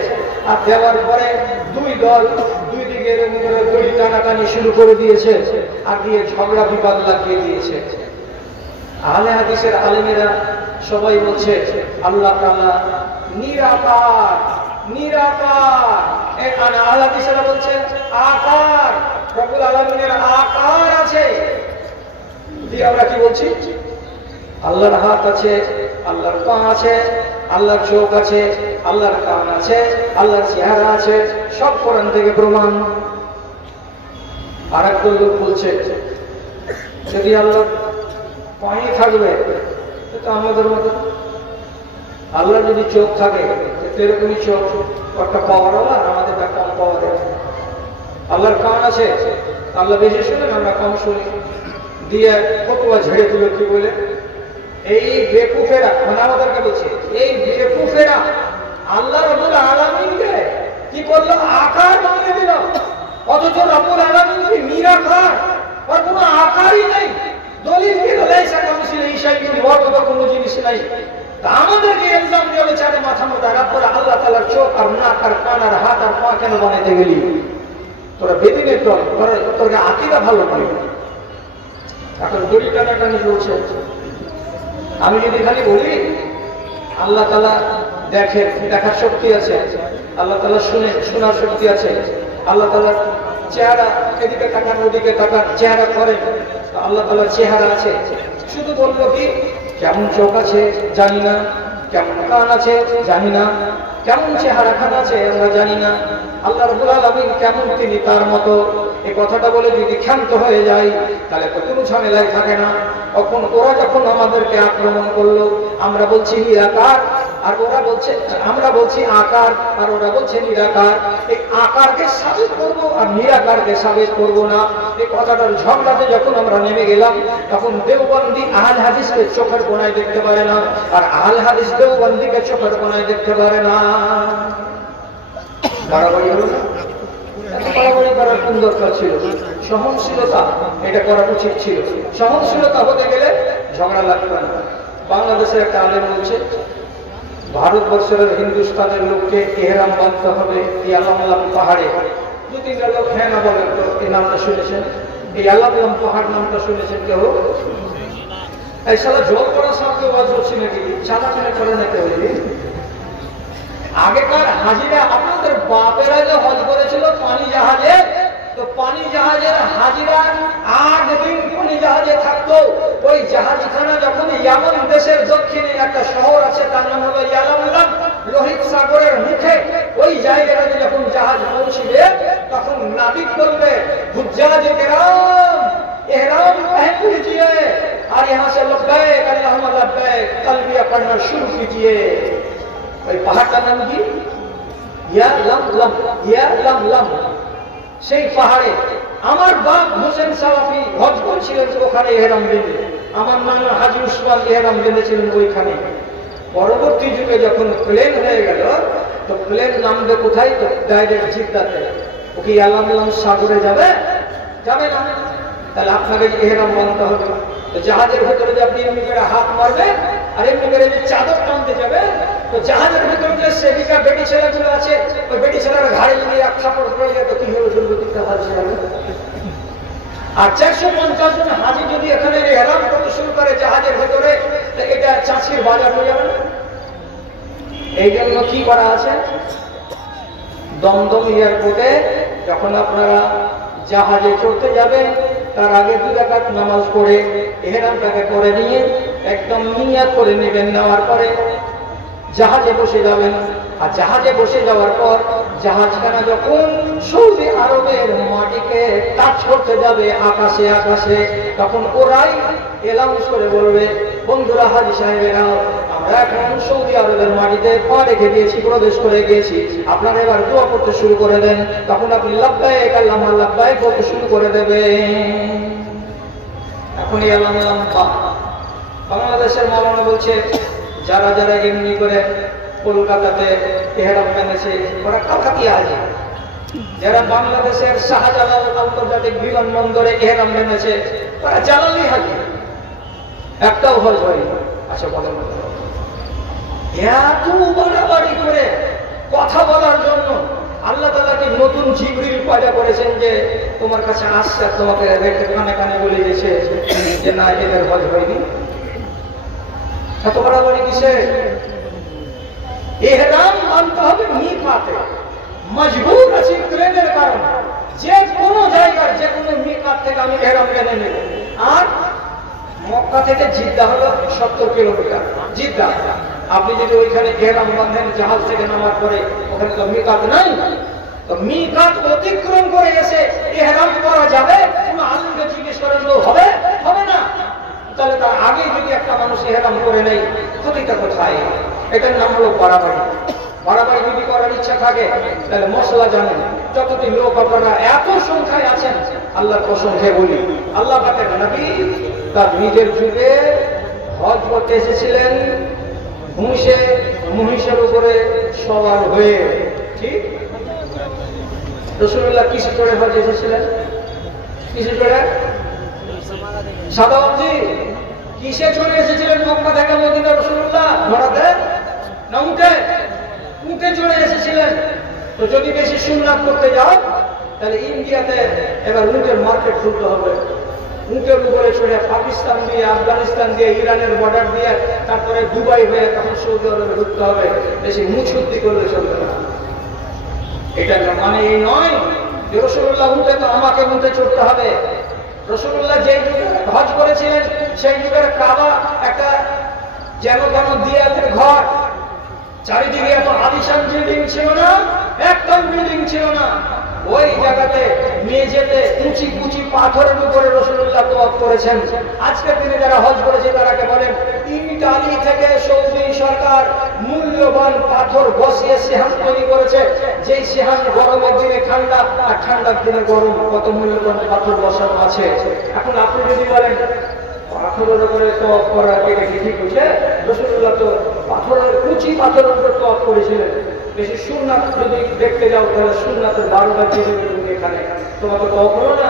আর দেওয়ার পরে দুই দল দুই দিকের দড়ি টানাটানি শুরু করে দিয়েছে, আর দিয়ে ঝগড়া বিবাদ লাগিয়ে দিয়েছে। আহলে হাদিসের আলেমেরা সবাই বলছে আল্লাহ তাআলা নিরাকার, নিরাকার। এখানে আল্লাহ হাদিসেরা বলছেন আকার, রব্বুল আলামিনের আকার আছে। দিয়ে আমরা কি বলছি? আল্লাহর হাত আছে, আল্লাহর পা আছে, আল্লাহর চোখ আছে, আল্লাহর কান আছে, আল্লাহর চেহারা আছে, সব কোরআন থেকে প্রমাণ। আর একদল লোক বলছে যদি আল্লাহর পায়ে থাকবে তো আমাদের মতো, আল্লাহর যদি চোখ থাকে এরকমই চোখ, একটা পাওয়ার হলো আর আমাদের কম পাওয়ার। আল্লাহর কান আছে, আল্লাহ বেশি শুনেন, আমরা কম শুনি। দিয়ে ফতোয়া ঝেড়ে তুলে কি বলে এই বেকুফেরা, মানে আমাদেরকে বলছে এই বেকুফেরা আল্লাহ রাব্বুল আলামিনকে কি করলো? আকার বানিয়ে দিল। অথচ রাব্বুল আলামিন কি নিরাকার, আর কোনো আকারই নেই। দলিল কি? লাইসা কামিসলিহি শাইউন, ওর মতো কোনো জিনিস নাই। তা আমাদেরকে ইলজাম দিয়ে বলে চারে মাথা মোটা রাব্বুল আল্লাহ তাআলার চোখ আর নাক আর কান আর হাত আর পা কেন বানাইতে গেলি? তোরা বেদিনের দল, তোর আকীদা ভালো নয়। এখন দড়ি টানাটানি চলছে। আমি যদি খালি বলি আল্লাহ তাআলা দেখেন, দেখার শক্তি আছে, আল্লাহ তাআলা শুনেন, শোনার শক্তি আছে, আল্লাহ তাআলার চেহারা এদিকে তাকান ওদিকে তাকান, চেহারা করেন, আল্লাহ তাআলার চেহারা আছে। শুধু বলবো কি কেমন চোখ আছে জানি না, কেমন কান আছে জানি না, কেমন চেহারা খান আছে আমরা জানি না, আল্লাহ রাব্বুল আলামিন কেমন তিনি তার মতো। এই কথাটা বলে যদি ক্ষান্ত হয়ে যায় তাহলে তো কোনো ঝামেলাই থাকে না। তখন ওরা যখন আমাদেরকে আক্রমণ করলো, আমরা বলছি নিরাকার আর ওরা বলছে, আমরা বলছি আকার আর ওরা বলছে নিরাকার। এই আকারকে সাবিত করব আর নিরাকারকে সাবিত করব না, এই কথাটার ঝগড়াতে যখন আমরা নেমে গেলাম তখন দেওবন্দি আহলে হাদিসকে চোখের কোণায় দেখতে পারে না, আর আহলে হাদিস দেওবন্দিকে চোখের কোণায় দেখতে পারে না। বাড়াবাড়ি হলো না? বাড়াবাড়ি করার কোন দরকার ছিল? সহনশীলতা, এটা করা উচিত ছিল। সহনশীলতা হতে গেলে ঝগড়া লাগবে না। বাংলাদেশের একটা আলেম বলছে ভারতবর্ষের হিন্দুস্তানের লোককে এহরাম বাঁধতে হবে এই আলামলাম পাহাড়ে। দু তিনটা লোক হ্যাঁ না বলেন তো এই নামটা শুনেছেন? এই আলামলাম পাহাড় নামটা শুনেছেন কেউ? এই সালা জল করা সামনে ওয়াজ হচ্ছে নাকি? চালাচালা করে না কেউ? আগেকার হাজিরা, আপনাদের বাপেরা যে হজ করেছিল পানি জাহাজে, তো পানি জাহাজের হাজিরা 8 দিন পানি জাহাজে থাকতো। ওই জাহাজখানা যখন ইয়ামান দেশের দক্ষিণে একটা শহর আছে তার নাম হলো ইয়ালামুল্লাহ, লোহিত সাগরের মুখে, ওই জায়গাটাতে যখন জাহাজ পৌঁছবে তখন নাবিক বলবে হুজ্জাজ কেরাম इहराम पहन लीजिए और यहाँ से लब्बैक अल्लाहुम्मा लब्बैक तलबिया पढ़ना शुरू कीजिए। ওই পাহাড়টার নাম কি? ইয়ালামলাম। সেই পাহাড়ে আমার বাপ হোসেন সালাফি হজ করেছিলেন, ওখানে ইহরাম বেঁধে। আমার নানা হাজী উসমান ইহরাম বেঁধেছিলেন ওইখানে। পরবর্তী যুগে যখন প্লেন হয়ে গেল তো প্লেন নামবে কোথায়? তো ডাইরেক্ট জিদ্দাতে। ও কি ইয়ালামলাম সাগরে যাবে? যাবে না। তাহলে আপনাকে ইহরাম বাঁধতে হবে। তো জাহাজের ভেতরে যে আপনি এমনি করে হাত মারবেন আর এমনি করে যে চাদর টানতে যাবে, তো জাহাজের ভেতরে যে সেবিকা বেটি ছেলেগুলো আছে ওই বেটি ছেলেরা ঘাড়ে যদি এক থাপড় পড়ে যায় তো কি হলো? দুর্গতিতে হাজির হবে। আর 450 জন হাজি যদি এখানে ইহরাম করতে শুরু করে জাহাজের ভেতরে, এটা চাঁচির বাজার হয়ে যাবে না? এই জন্য কি করা আছে? দমদম এয়ারপোর্টে যখন আপনারা জাহাজে চড়তে যাবেন তার আগে 2 রাকাত নামাজ পড়ে ইহরামটাকে করে নিয়ে একদম নিয়াত করে নেবেন। নেওয়ার পরে জাহাজে বসে যাবেন। আর জাহাজে বসে যাওয়ার পর জাহাজখানা যখন সৌদি আরবের মাটিকে টাচ করতে যাবে আকাশে আকাশে, তখন ওরাই এলাউন্স করে বলবে বন্ধুরা হাজী সাহেবেরা আমরা এখন সৌদি আরবের মাটিতে পা রেখে দিয়েছি, প্রবেশ করে গিয়েছি, আপনারা এবার দোয়া করতে শুরু করে দেন। তখন আপনি লাব্বাইক আল্লাহুম্মা লাব্বাইক বলতে শুরু করে দেবেন। এখনই আল্লাহ বাংলাদেশের মাওলানা বলছে যারা যারা এমনি করে কলকাতাতে ইহরাম বেঁধেছে ওরা কাকাতি আছে। যারা বাংলাদেশের শাহজালাল আন্তর্জাতিক বিমানবন্দরে ইহরাম বেঁধেছে তারা জালালি হাজি, একটাও হজ হয়নি। আচ্ছা বলেন, এত বাড়াবাড়ি করে কথা বলার জন্য আল্লাহ তাআলা কি নতুন জিবরিল পয়দা করেছেন যে তোমার কাছে আসছে তোমাকে রেখে কানে কানে বলে দিয়েছে যে না এদের হজ হয়নি? এত বাড়াবাড়ি কিসে? ইহরাম মানতে হবে মিকাতে, মজবুর আছি ট্রেনের কারণে, যে কোনো জায়গার যে কোনো মিকাত থেকে আমি ইহরাম কেনে নেব। আর মক্কা থেকে জিদ্দা হলো 70 কিলোমিটার। জিদ্দা আপনি যদি ওইখানে ইহরাম বাঁধেন জাহাজ থেকে নামার পরে, ওখানে তো মিকাত নাই, তো মিকাত অতিক্রম করে এসে ইহরাম করা যাবে? কোন আলিমকে জিজ্ঞেস করেন হবে? হবে না। তাহলে তার আগে যদি একটা মানুষ ইহরাম করে নেই, ক্ষতিটা কোথায়? এটার নাম হলো বাড়াবাড়ি। বাড়াবাড়ি যদি করার ইচ্ছা থাকে তাহলে মশলা জানেন, যতদিন লোক আপনারা এত সংখ্যায় আছেন, আল্লাহর কসম খেয়ে বলি, আল্লাহ পাকের নবী তার নিজের যুগে হজ করতে এসেছিলেন মহিষের উপরে সওয়ার হয়ে। ঠিক? রাসূলুল্লাহ কিসে চড়ে হজ এসেছিলেন? কিসে চড়ে? সাদাওয়াজি কিসে চড়ে এসেছিলেন মক্কা থেকে মদিনা রাসূলুল্লাহ? ঘোড়াতে না উটে? উটে চড়ে এসেছিলেন। তো যদি বেশি সুন্নাত করতে যাও তাহলে ইন্ডিয়াতে এবার উটের মার্কেট খুলতে হবে। উটের উপরে চড়ে পাকিস্তান দিয়ে, আফগানিস্তান দিয়ে, ইরানের বর্ডার দিয়ে, তারপরে দুবাই হয়ে তখন সৌদি আরবে ঢুকতে হবে। বেশি মুছুদ্দি করলে চলবে না। এটা মানে এই নয় যে রাসূলুল্লাহ উঠে তো আমাকে উঠে চড়তে হবে। রাসূলুল্লাহ যেই যুগে হজ করেছিলেন সেই যুগের কাবা একটা যেন তেন দিয়ালের ঘর, চারিদিকে এত আলিশান বিল্ডিং ছিল না, একদম বিল্ডিং ছিল না। ওই জায়গাতে মেঝেতে কুচি কুচি পাথরের উপরে রাসূলুল্লাহ তওয়াফ করেছেন। আজকের দিনে যারা হজ করেছে তারাকে বলেন ইটালি থেকে সৌদি সরকার মূল্যবান পাথর বসিয়ে সিহান তৈরি করেছে, যেই সিহান গরমের দিনে ঠান্ডা আর ঠান্ডার দিনে গরম, কত মূল্যবান পাথর বসানো আছে। এখন আপনি যদি বলেন পাথরের উপরে তওয়াফ করা এটা কি ঠিক হচ্ছে? রাসূলুল্লাহ তো পাথরের কুচি পাথরের উপরে তওয়াফ করেছিলেন। বেশি সুন্নাত যদি দেখতে যাও তাহলে সুন্নাতের 12টা জিনিস তুমি এখানে তোমাকে তওয়াফ করো না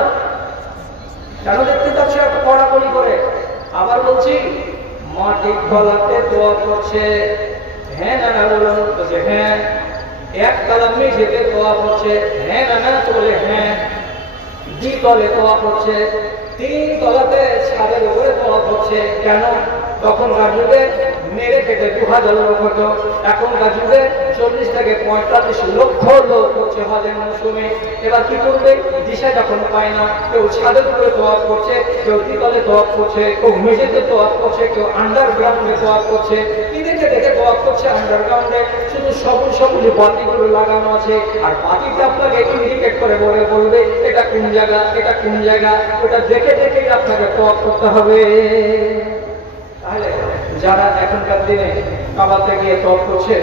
কেন? দেখতে যাচ্ছ একটা কড়াকড়ি করে। আবার বলছি মাটির তলাতে তওয়াফ করছে, হ্যাঁ না না বলছে হ্যাঁ। এক কালামে যেতে তওয়াফ হচ্ছে, হ্যাঁ না না তো বলে হ্যাঁ। দ্বিতলে তওয়াফ হচ্ছে, 3 তলাতে ছাদের উপরে তওয়াফ হচ্ছে। কেন? তখনকার যুগে মেরে কেটে 2000 লোক হতো, এখনকার যুগে 40 থেকে 45 লক্ষ লোক হচ্ছে হজের মৌসুমে। এবার কি করবে? দিশা যখন পায় না, কেউ ছাদের উপরে তওয়াফ করছে, কেউ দ্বিতলে তওয়াফ করছে, কেউ মেঝেতে তওয়াফ করছে, কেউ আন্ডারগ্রাউন্ডে তওয়াফ করছে। কি দেখে দেখে তওয়াফ করছে? আন্ডারগ্রাউন্ডে শুধু সবুজ সবুজ বাতিগুলো লাগানো আছে, আর বাতিতে আপনাকে ইন্ডিকেট করে বলবে এটা কোন জায়গা, এটা কোন জায়গা। ওটা দেখে দেখেই আপনাকে তওয়াফ করতে হবে। তাহলে যারা এখনকার দিনে কাবাতে গিয়ে তওয়াফ করছে,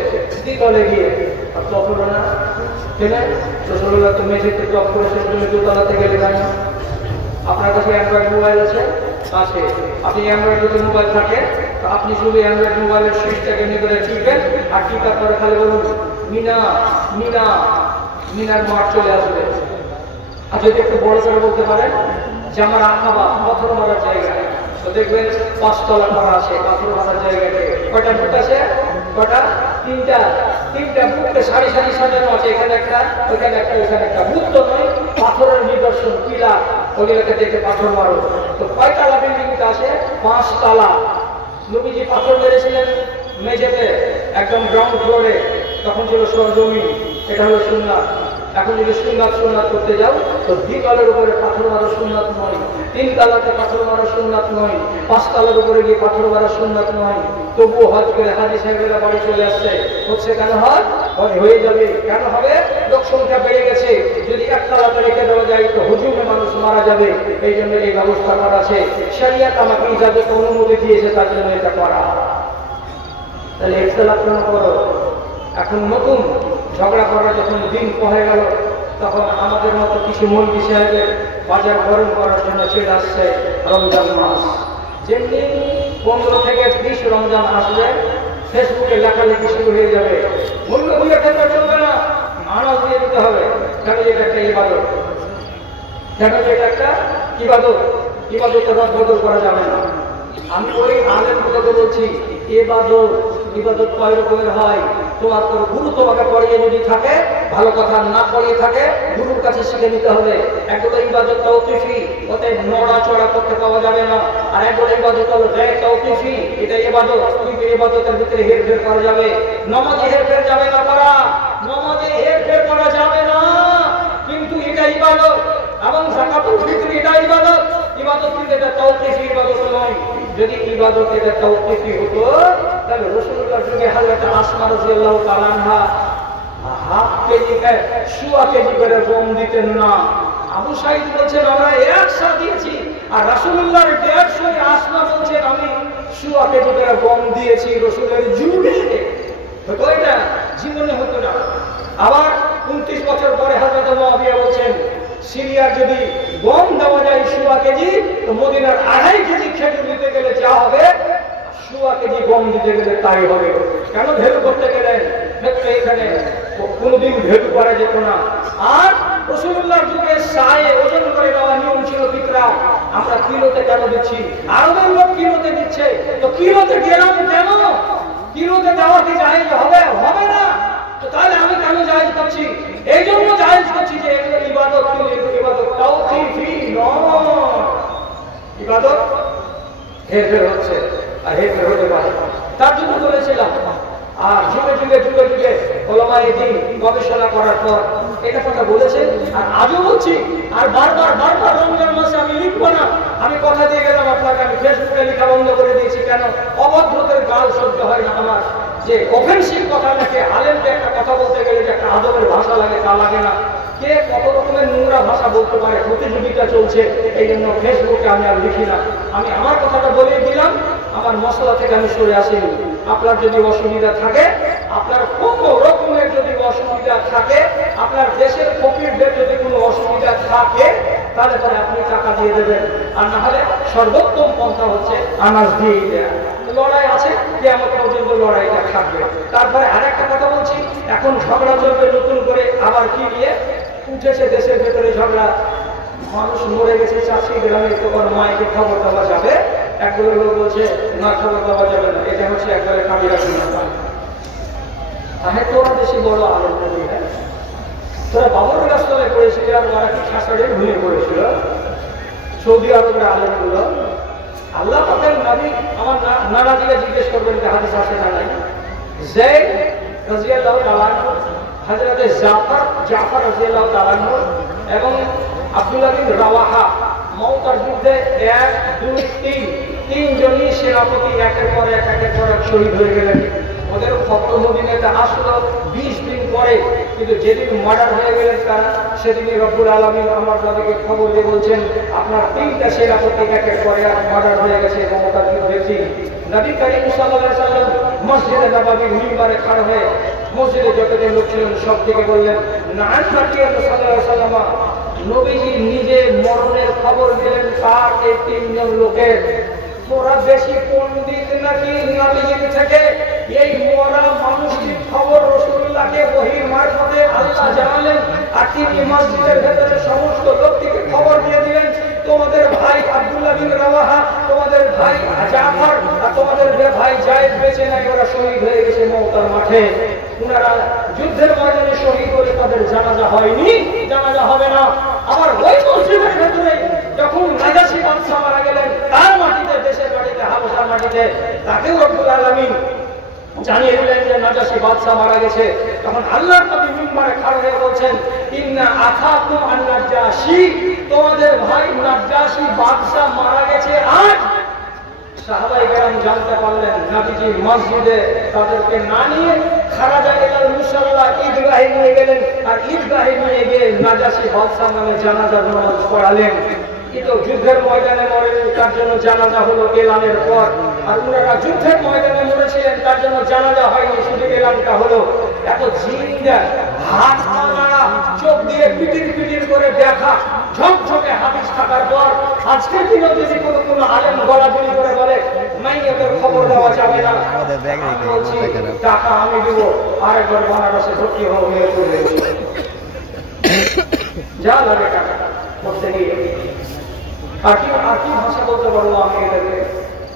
দ্বিতলে গিয়ে তওয়াফ করবে না, ঠিক আছে? রাসূলুল্লাহ তো মেঝেতে তওয়াফ করেছে, তুমি দোতলাতে গেলে কেন? আপনার কাছে অ্যান্ড্রয়েড মোবাইল আছে? আছে। আপনি অ্যান্ড্রয়েড যদি মোবাইল থাকে তো আপনি শুধু অ্যান্ড্রয়েড মোবাইলের সুইচটাকে নিয়ে করে টিপবেন, আর টিপার পরে খালি বলুন মিনা মিনা, মিনার মাঠ চলে আসবে। আর যদি একটু বড় করে বলতে পারেন যে আমার আকাবা পাথর মারার জায়গা, তো দেখবেন 5 তলা করা আছে পাথর মারার জায়গাতে। কয়টা বুট আছে? কয়টা? 3টা বুটে সারি সারি সাজানো আছে, এখানে একটা, ওইখানে একটা, ওইখানে একটা। বুট তো নয়, পাথরের নিদর্শন, পিলা, ওইগুলোকে দেখে পাথর মারো। তো কয়তলা বিল্ডিংটা আছে? 5 তলা। নবীজি পাথর মেরেছিলেন মেঝেতে, একদম গ্রাউন্ড ফ্লোরে, তখন ছিল সরজমিন। এটা হলো সুন্নাত। এখন যদি সুন্নাত করতে যাও তো দ্বিতলের উপরে পাথর মারা সুন্নাত নয়, 3 তলাতে পাথর মারা সুন্নাত নয়, 5 তলার উপরে গিয়ে পাথর মারা সুন্নাত নয়। তবুও হজ করে হাজী সাহেবেরা বাড়ি চলে আসছে। হচ্ছে কেন হজ? হয়ে যাবে। কেন হবে? লোক সংখ্যা বেড়ে গেছে। যদি 1 তলাতে রেখে দেওয়া যায় তো হুজুমে মানুষ মারা যাবে। এই জন্য এই ব্যবস্থা করা আছে। শরিয়ত আমাকে ইজাজত অনুমতি দিয়েছে, তার জন্য এটা করা। তাহলে ইখতিলাফ কেন করো? এখন নতুন ঝগড়া করার যখন দিন হয়ে গেল, তখন আমাদের মতো কিছু মৌলবি সাহেবের বাজার গরম করার জন্য চলে আসছে রমজান মাস। যেমনি 15 থেকে 20 রমজান আসবে, ফেসবুকে লেখালেখি শুরু হয়ে যাবে, মূল্য ভুলে খেতে চলবে না, আনাজ দিয়ে দিতে হবে। কেন? এটা একটা ইবাদত। কেন? এটা একটা ইবাদত। ইবাদতের রদ বদল করা যাবে না। আমি ওই আলেম কথা বলছি, ইবাদত কয় রকমের হয়? তোমার তোর গুরু তোমাকে পড়িয়ে যদি থাকে, ভালো কথা না পড়িয়ে থাকে, গুরুর কাছে শিখে নিতে হবে। একগুলো ইবাদত তাওকিফি, ওতে নড়াচড়া করতে পাওয়া যাবে না। আর একগুলো ইবাদত হলো গায়র তাওকিফি, এটা ইবাদত, কিন্তু ইবাদতের ভিতরে হেরফের করা যাবে। নামাজে হেরফের যাবে না করা, নামাজে হেরফের করা যাবে না, কিন্তু এটা ইবাদত। এবং যাকাতুল ফিতর এটা ইবাদত, ইবাদত কিন্তু এটা তাওকিফি ইবাদত নয়। যদি ইবাদত এটা তাওকিফি হতো, তাহলে রাসূলুল্লাহর যুগে হযরত আসমা রাদিয়াল্লাহু তাআলা আনহা হাফ কেজি সোয়া কেজি করে গম দিতেন না। আবু সাঈদ বলছেন আমরা 100 দিয়েছি, আর রাসূলুল্লাহর 150 আসমা বলছেন আমি সোয়া কেজি করে গম দিয়েছি রাসূলের যুগে। তো এটা জীবনে হতো না। আবার 29 বছর পরে হযরত মুআবিয়া বলছেন সিরিয়ার যদি গম দেওয়া যায় সোয়া কেজি, তো মদিনার 2.5 কেজি খেজুর দিতে গেলে যা হবে, সোয়া কেজি গম দিতে গেলে তাই হবে। কেন ভেলু করতে গেলেন? এখানে কোনোদিন ভেলু করা যেত না। আর রাসূলুল্লাহর যুগে সায়ে ওজন করে দেওয়া নিয়ম ছিল ফিতরা। আমরা কিলোতে কেন দিচ্ছি? আরবের লোক কিলোতে দিচ্ছে, তো কিলোতে গেলাম কেন? কিলোতে দেওয়া কি জায়েজ হবে? হবে না। তো তাহলে আমি কেন জায়েজ করছি? এই জন্য জায়েজ করছি যে এগুলো ইবাদত, ইবাদত তাওকিফি নয়। ইবাদত হেরফের হচ্ছে, আর হেরফের হতে পারে। তার জন্য বলেছিলাম, আর যুগে যুগে যুগে যুগে ওলামায়ে দ্বীন গবেষণা করার পর এটা কথা বলেছে, আর আজও বলছি। আর বারবার বারবার রমজান মাসে আমি লিখবো না, আমি কথা দিয়ে গেলাম আপনাকে, আমি ফেসবুকে লেখা বন্ধ করে দিয়েছি। কেন? অভদ্রতার গাল সহ্য হয় না আমার। যে অফেন্সিভ কথা নাকি, আলেমকে একটা কথা বলতে গেলে যে একটা আদবের ভাষা লাগে, তা লাগে না। কে কত রকমের নোংরা ভাষা বলতে পারে, প্রতিযোগিতা চলছে, এই জন্য ফেসবুকে আমি আর লিখি না। আমি আমার কথাটা বলে দিলাম, আমার মশলা থেকে আমি সরে আসিনি। আপনার যদি অসুবিধা থাকে, আপনার কোনো রকমের যদি অসুবিধা থাকে, আপনার দেশের ফকিরদের যদি কোনো অসুবিধা থাকে, তাহলে পরে আপনি টাকা দিয়ে দেবেন। আর না হলে সর্বোত্তম পন্থা হচ্ছে আনাজ দিয়ে দেয়া। লড়াই আছে, কিয়ামত পর্যন্ত লড়াইটা থাকবে। তারপরে আরেকটা কথা বলছি, এখন ঝগড়া চলবে নতুন করে, আবার কি নিয়ে উঠেছে দেশের ভেতরে ঝগড়া। মানুষ মরে গেছে চাষি গ্রামে, তোমার মাইকে খবর দেওয়া যাবে। একগুলো লোক বলছে না, খবর দেওয়া যাবে না। এটা হচ্ছে একবারে কাবিরা গুনাহ। তাহলে তোরা বেশি বড় আলেম নবী, হ্যাঁ? তোরা বাবর রাস্তায় পড়েছিল, আর ওরা কি খাসাড়ে ঘুমিয়ে পড়েছিল সৌদি আরবের আলেমগুলো। আল্লাহ পাকের নবী আমার নানাজিকে জিজ্ঞেস করবেন যে হাদিস আছে না নাই। যায়েদ রাদিয়াল্লাহু তাআলা আনহু, হযরত জাফর রাদিয়াল্লাহু তাআলা আনহু এবং আব্দুল্লাহ বিন রাওয়াহা মওতার যুদ্ধে 1, 2, 3 তিনজনই সেনাপতি একের পর এক শহীদ হয়ে গেলেন। ওদের খবর মদিনাতে আসলো 20 দিন পরে, কিন্তু যেদিন মার্ডার হয়ে গেলেন তারা, সেদিনই রব্বুল আলামিন আমার নবীকে খবর দিয়ে বলছেন আপনার 3টা সেনাপতি একের পরে এক মার্ডার হয়ে গেছে মমতার যুদ্ধে। নবী করিম সাল্লাল্লাহু আলাইহি ওয়াসাল্লাম মসজিদে নববীর মিম্বারে খাড়া হয়ে মসজিদে যতজন লোক ছিলেন সব থেকে বললেন নান ফাটিয়া সাল্লাল্লাহু আলাইহি ওয়াসাল্লাম নবীজি নিজে মরণের খবর দিলেন তার এই 3 জন লোকের। তোরা বেশি পণ্ডিত নাকি নবীজির থেকে? এই মরা মানুষটির খবর রাসূলুল্লাহকে ওহীর মারফতে আল্লাহ জানালেন, আর তিনি মসজিদের ভেতরে সমস্ত লোককে খবর দিয়ে দিলেন তোমাদের ভাই আব্দুল্লাহ বিন রাওয়াহা, তোমাদের ভাই জাফর আর তোমাদের ভাই যায়েদ বেঁচে নাই, ওরা শহীদ হয়ে গেছে মওতার মাঠে। ওনারা যুদ্ধের ময়দানে শহীদ হলে তাদের জানাজা হয়নি, জানাজা হবে না। আবার ওই মসজিদের ভেতরে যখন নাজাশী বাদশা মারা গেলেন, তার মাটিতে, দেশের মাটিতে, হাবশার মাটিতে, তাকেও রব্বুল আলামিন জানিয়ে দিলেন যে নাজাশী বাদশা মারা গেছে। তখন আল্লাহর নবী মিম্বারে খাড়া হয়ে বলছেন ইন্না আখাকুম আন-নাজাশী, তোমাদের ভাই নাজাশী বাদশা মারা গেছে আজ। সাহাবায়ে কেরাম জানতে পারলেন নবীজি মসজিদে তাদেরকে না নিয়ে খারাজা ইলাল মুসাল্লা ঈদগাহে নিয়ে গেলেন, আর ঈদগাহে নিয়ে গিয়ে নাজাশী বাদশা নামে জানাজার নামাজ পড়ালেন। কিন্তু যুদ্ধের ময়দানে মরেন, তার জন্য জানাজা হলো এলানের পর। আর ওনারা যুদ্ধের ময়দানে মরেছিলেন, তার জন্য জানাজা হয়নি, শুধু এলানটা হলো। এত জিন্দা হাত নাড়া, চোখ দিয়ে পিটির পিটির করে দেখা, ঝকঝকে হাদিস থাকার পর আজকের দিনে যদি কোনো আলেম গলাগলি করে বলে মাইয়াতের খবর দেওয়া যাবে না, টাকা আমি দিব, আরেকবার বানারসে ভর্তি হয়ে পড়বে, যা লাগে টাকা করতে গিয়ে। আর কি ভাষা বলতে পারবো আমি এটাকে?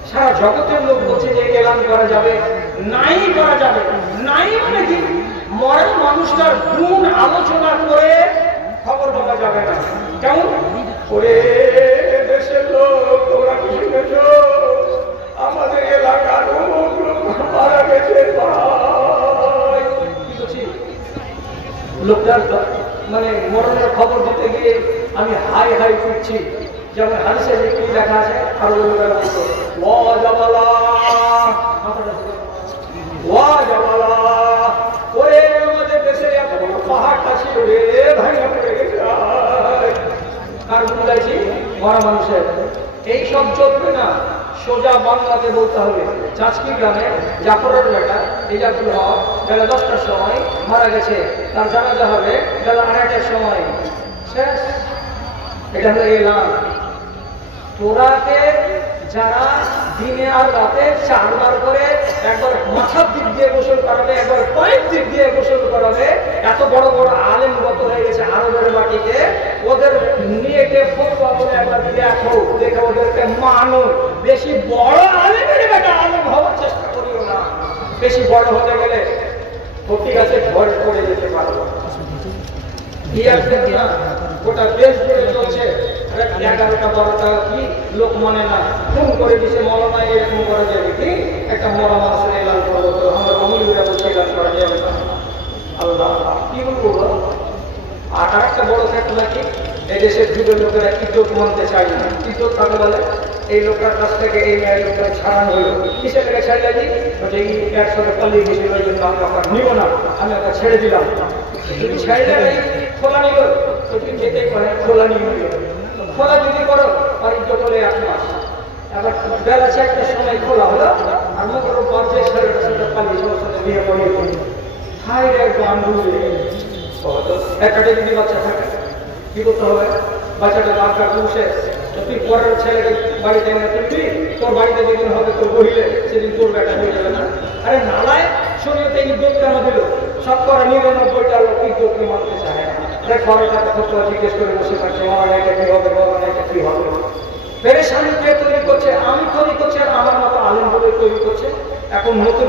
সারা জগতের লোক বলছে যে এলান করা যাবে, নাই করা যাবে। নাই মানে কি? মরা মানুষটার গুণ আলোচনা করে খবর বলা যাবে না। কেমন করে দেশের লোক তোমরা কি শুনেছো আমাদের এলাকার লোক মারা গেছে ভাই। লোকটার মানে মরণের খবর দিতে গিয়ে আমি হাই হাই করছি। যেমন হাদিসে কি লেখা আছে, আরো ওয়া জামালা ওয়া জামালা, ওরে আমাদের দেশে এত বড় পাহাড়টা ছিল রে ভাই, আর বুঝাইছি মরা মানুষের এই সব চলবে না। সোজা বাংলাতে বলতে হবে। চাঁচকি গ্রামে জাফরের বেটা ইজাজুল হক বেলা 10টার সময় মারা গেছে, তার জানাজা হবে বেলা 8টার সময়। শেষ। এটা হলো এলাম। তোরাকে যারা দিনে আর রাতে 4 বার করে একবার মাথার দিক দিয়ে গোসল করাবে, একবার পায়ের দিক দিয়ে গোসল করাবে, এত বড় বড় আলেম গত হয়ে গেছে আরবের মাটিতে, ওদের নিয়েকে ফতোয়া বলে একবার দেখো, দেখে ওদেরকে মানো। বেশি বড় আলেমের বেটা আলেম হওয়ার চেষ্টা করিও না। বেশি বড় হতে গেলে ক্ষতি আছে, ঘরে পড়ে যেতে পারবো। গোটা দেশ জুড়ে চলছে 11টা 12টা কি লোক মানে না, ফোন করে দিছে মৌলানা এরকম করা যাবে কি, একটা মরা মানুষের এলান করবো, তো আমরা অমূল্যরা বলছে এলান করা যাবে না। আল্লাহ কি বলবো। আর একটা বড় ফেসলা কি, এই দেশের যুগের লোকেরা ইজ্জত মানতে চায় না। ইজ্জত কাকে বলে? এই লোকটার কাছ থেকে এই ন্যায় লোকটা ছাড়ানো হলো, কিসে থেকে ছাড়লে দিই, এই একসাথে পালিয়ে গেছিল, ওই জন্য আমরা নিব না, আমি ওটা ছেড়ে দিলাম। তুমি ছেড়ে খোলা নিল, তো তুমি যেতেই পারে খোলা নিয়ে নিল। খোলা যদি করো আর ইজ্জত হলে 1 মাস। এবার বেলা 4টার সময় খোলা হলো, আর মুখের উপর যে ছেলেটার সাথে পালিয়ে সবার সাথে বিয়ে করিয়ে দিল। হাই রে গান বুঝে একটা যদি বাচ্চা থাকে কি করতে হবে? বাচ্চাটা বাচ্চা বসে তুই পরের ছেলেকে বাড়িতে এনে তুলবি, তোর বাড়িতে যেদিন হবে তোর বহিলে সেদিন তোর বেটা হয়ে যাবে না? আরে নালায় শরীয়তে ইজ্জত কেন দিল? সব করে 99টা লোক ইজ্জতকে মানতে চায় না। ঘরের ফতোয়া জিজ্ঞেস করে বসে থাকছে, আমার এটা কি হবে, বাবা এটা কি হবে। পেরেশানি কে তৈরি করছে? আমি তৈরি করছি, আর আমার মতো আলেম বলে তৈরি করছে। এখন নতুন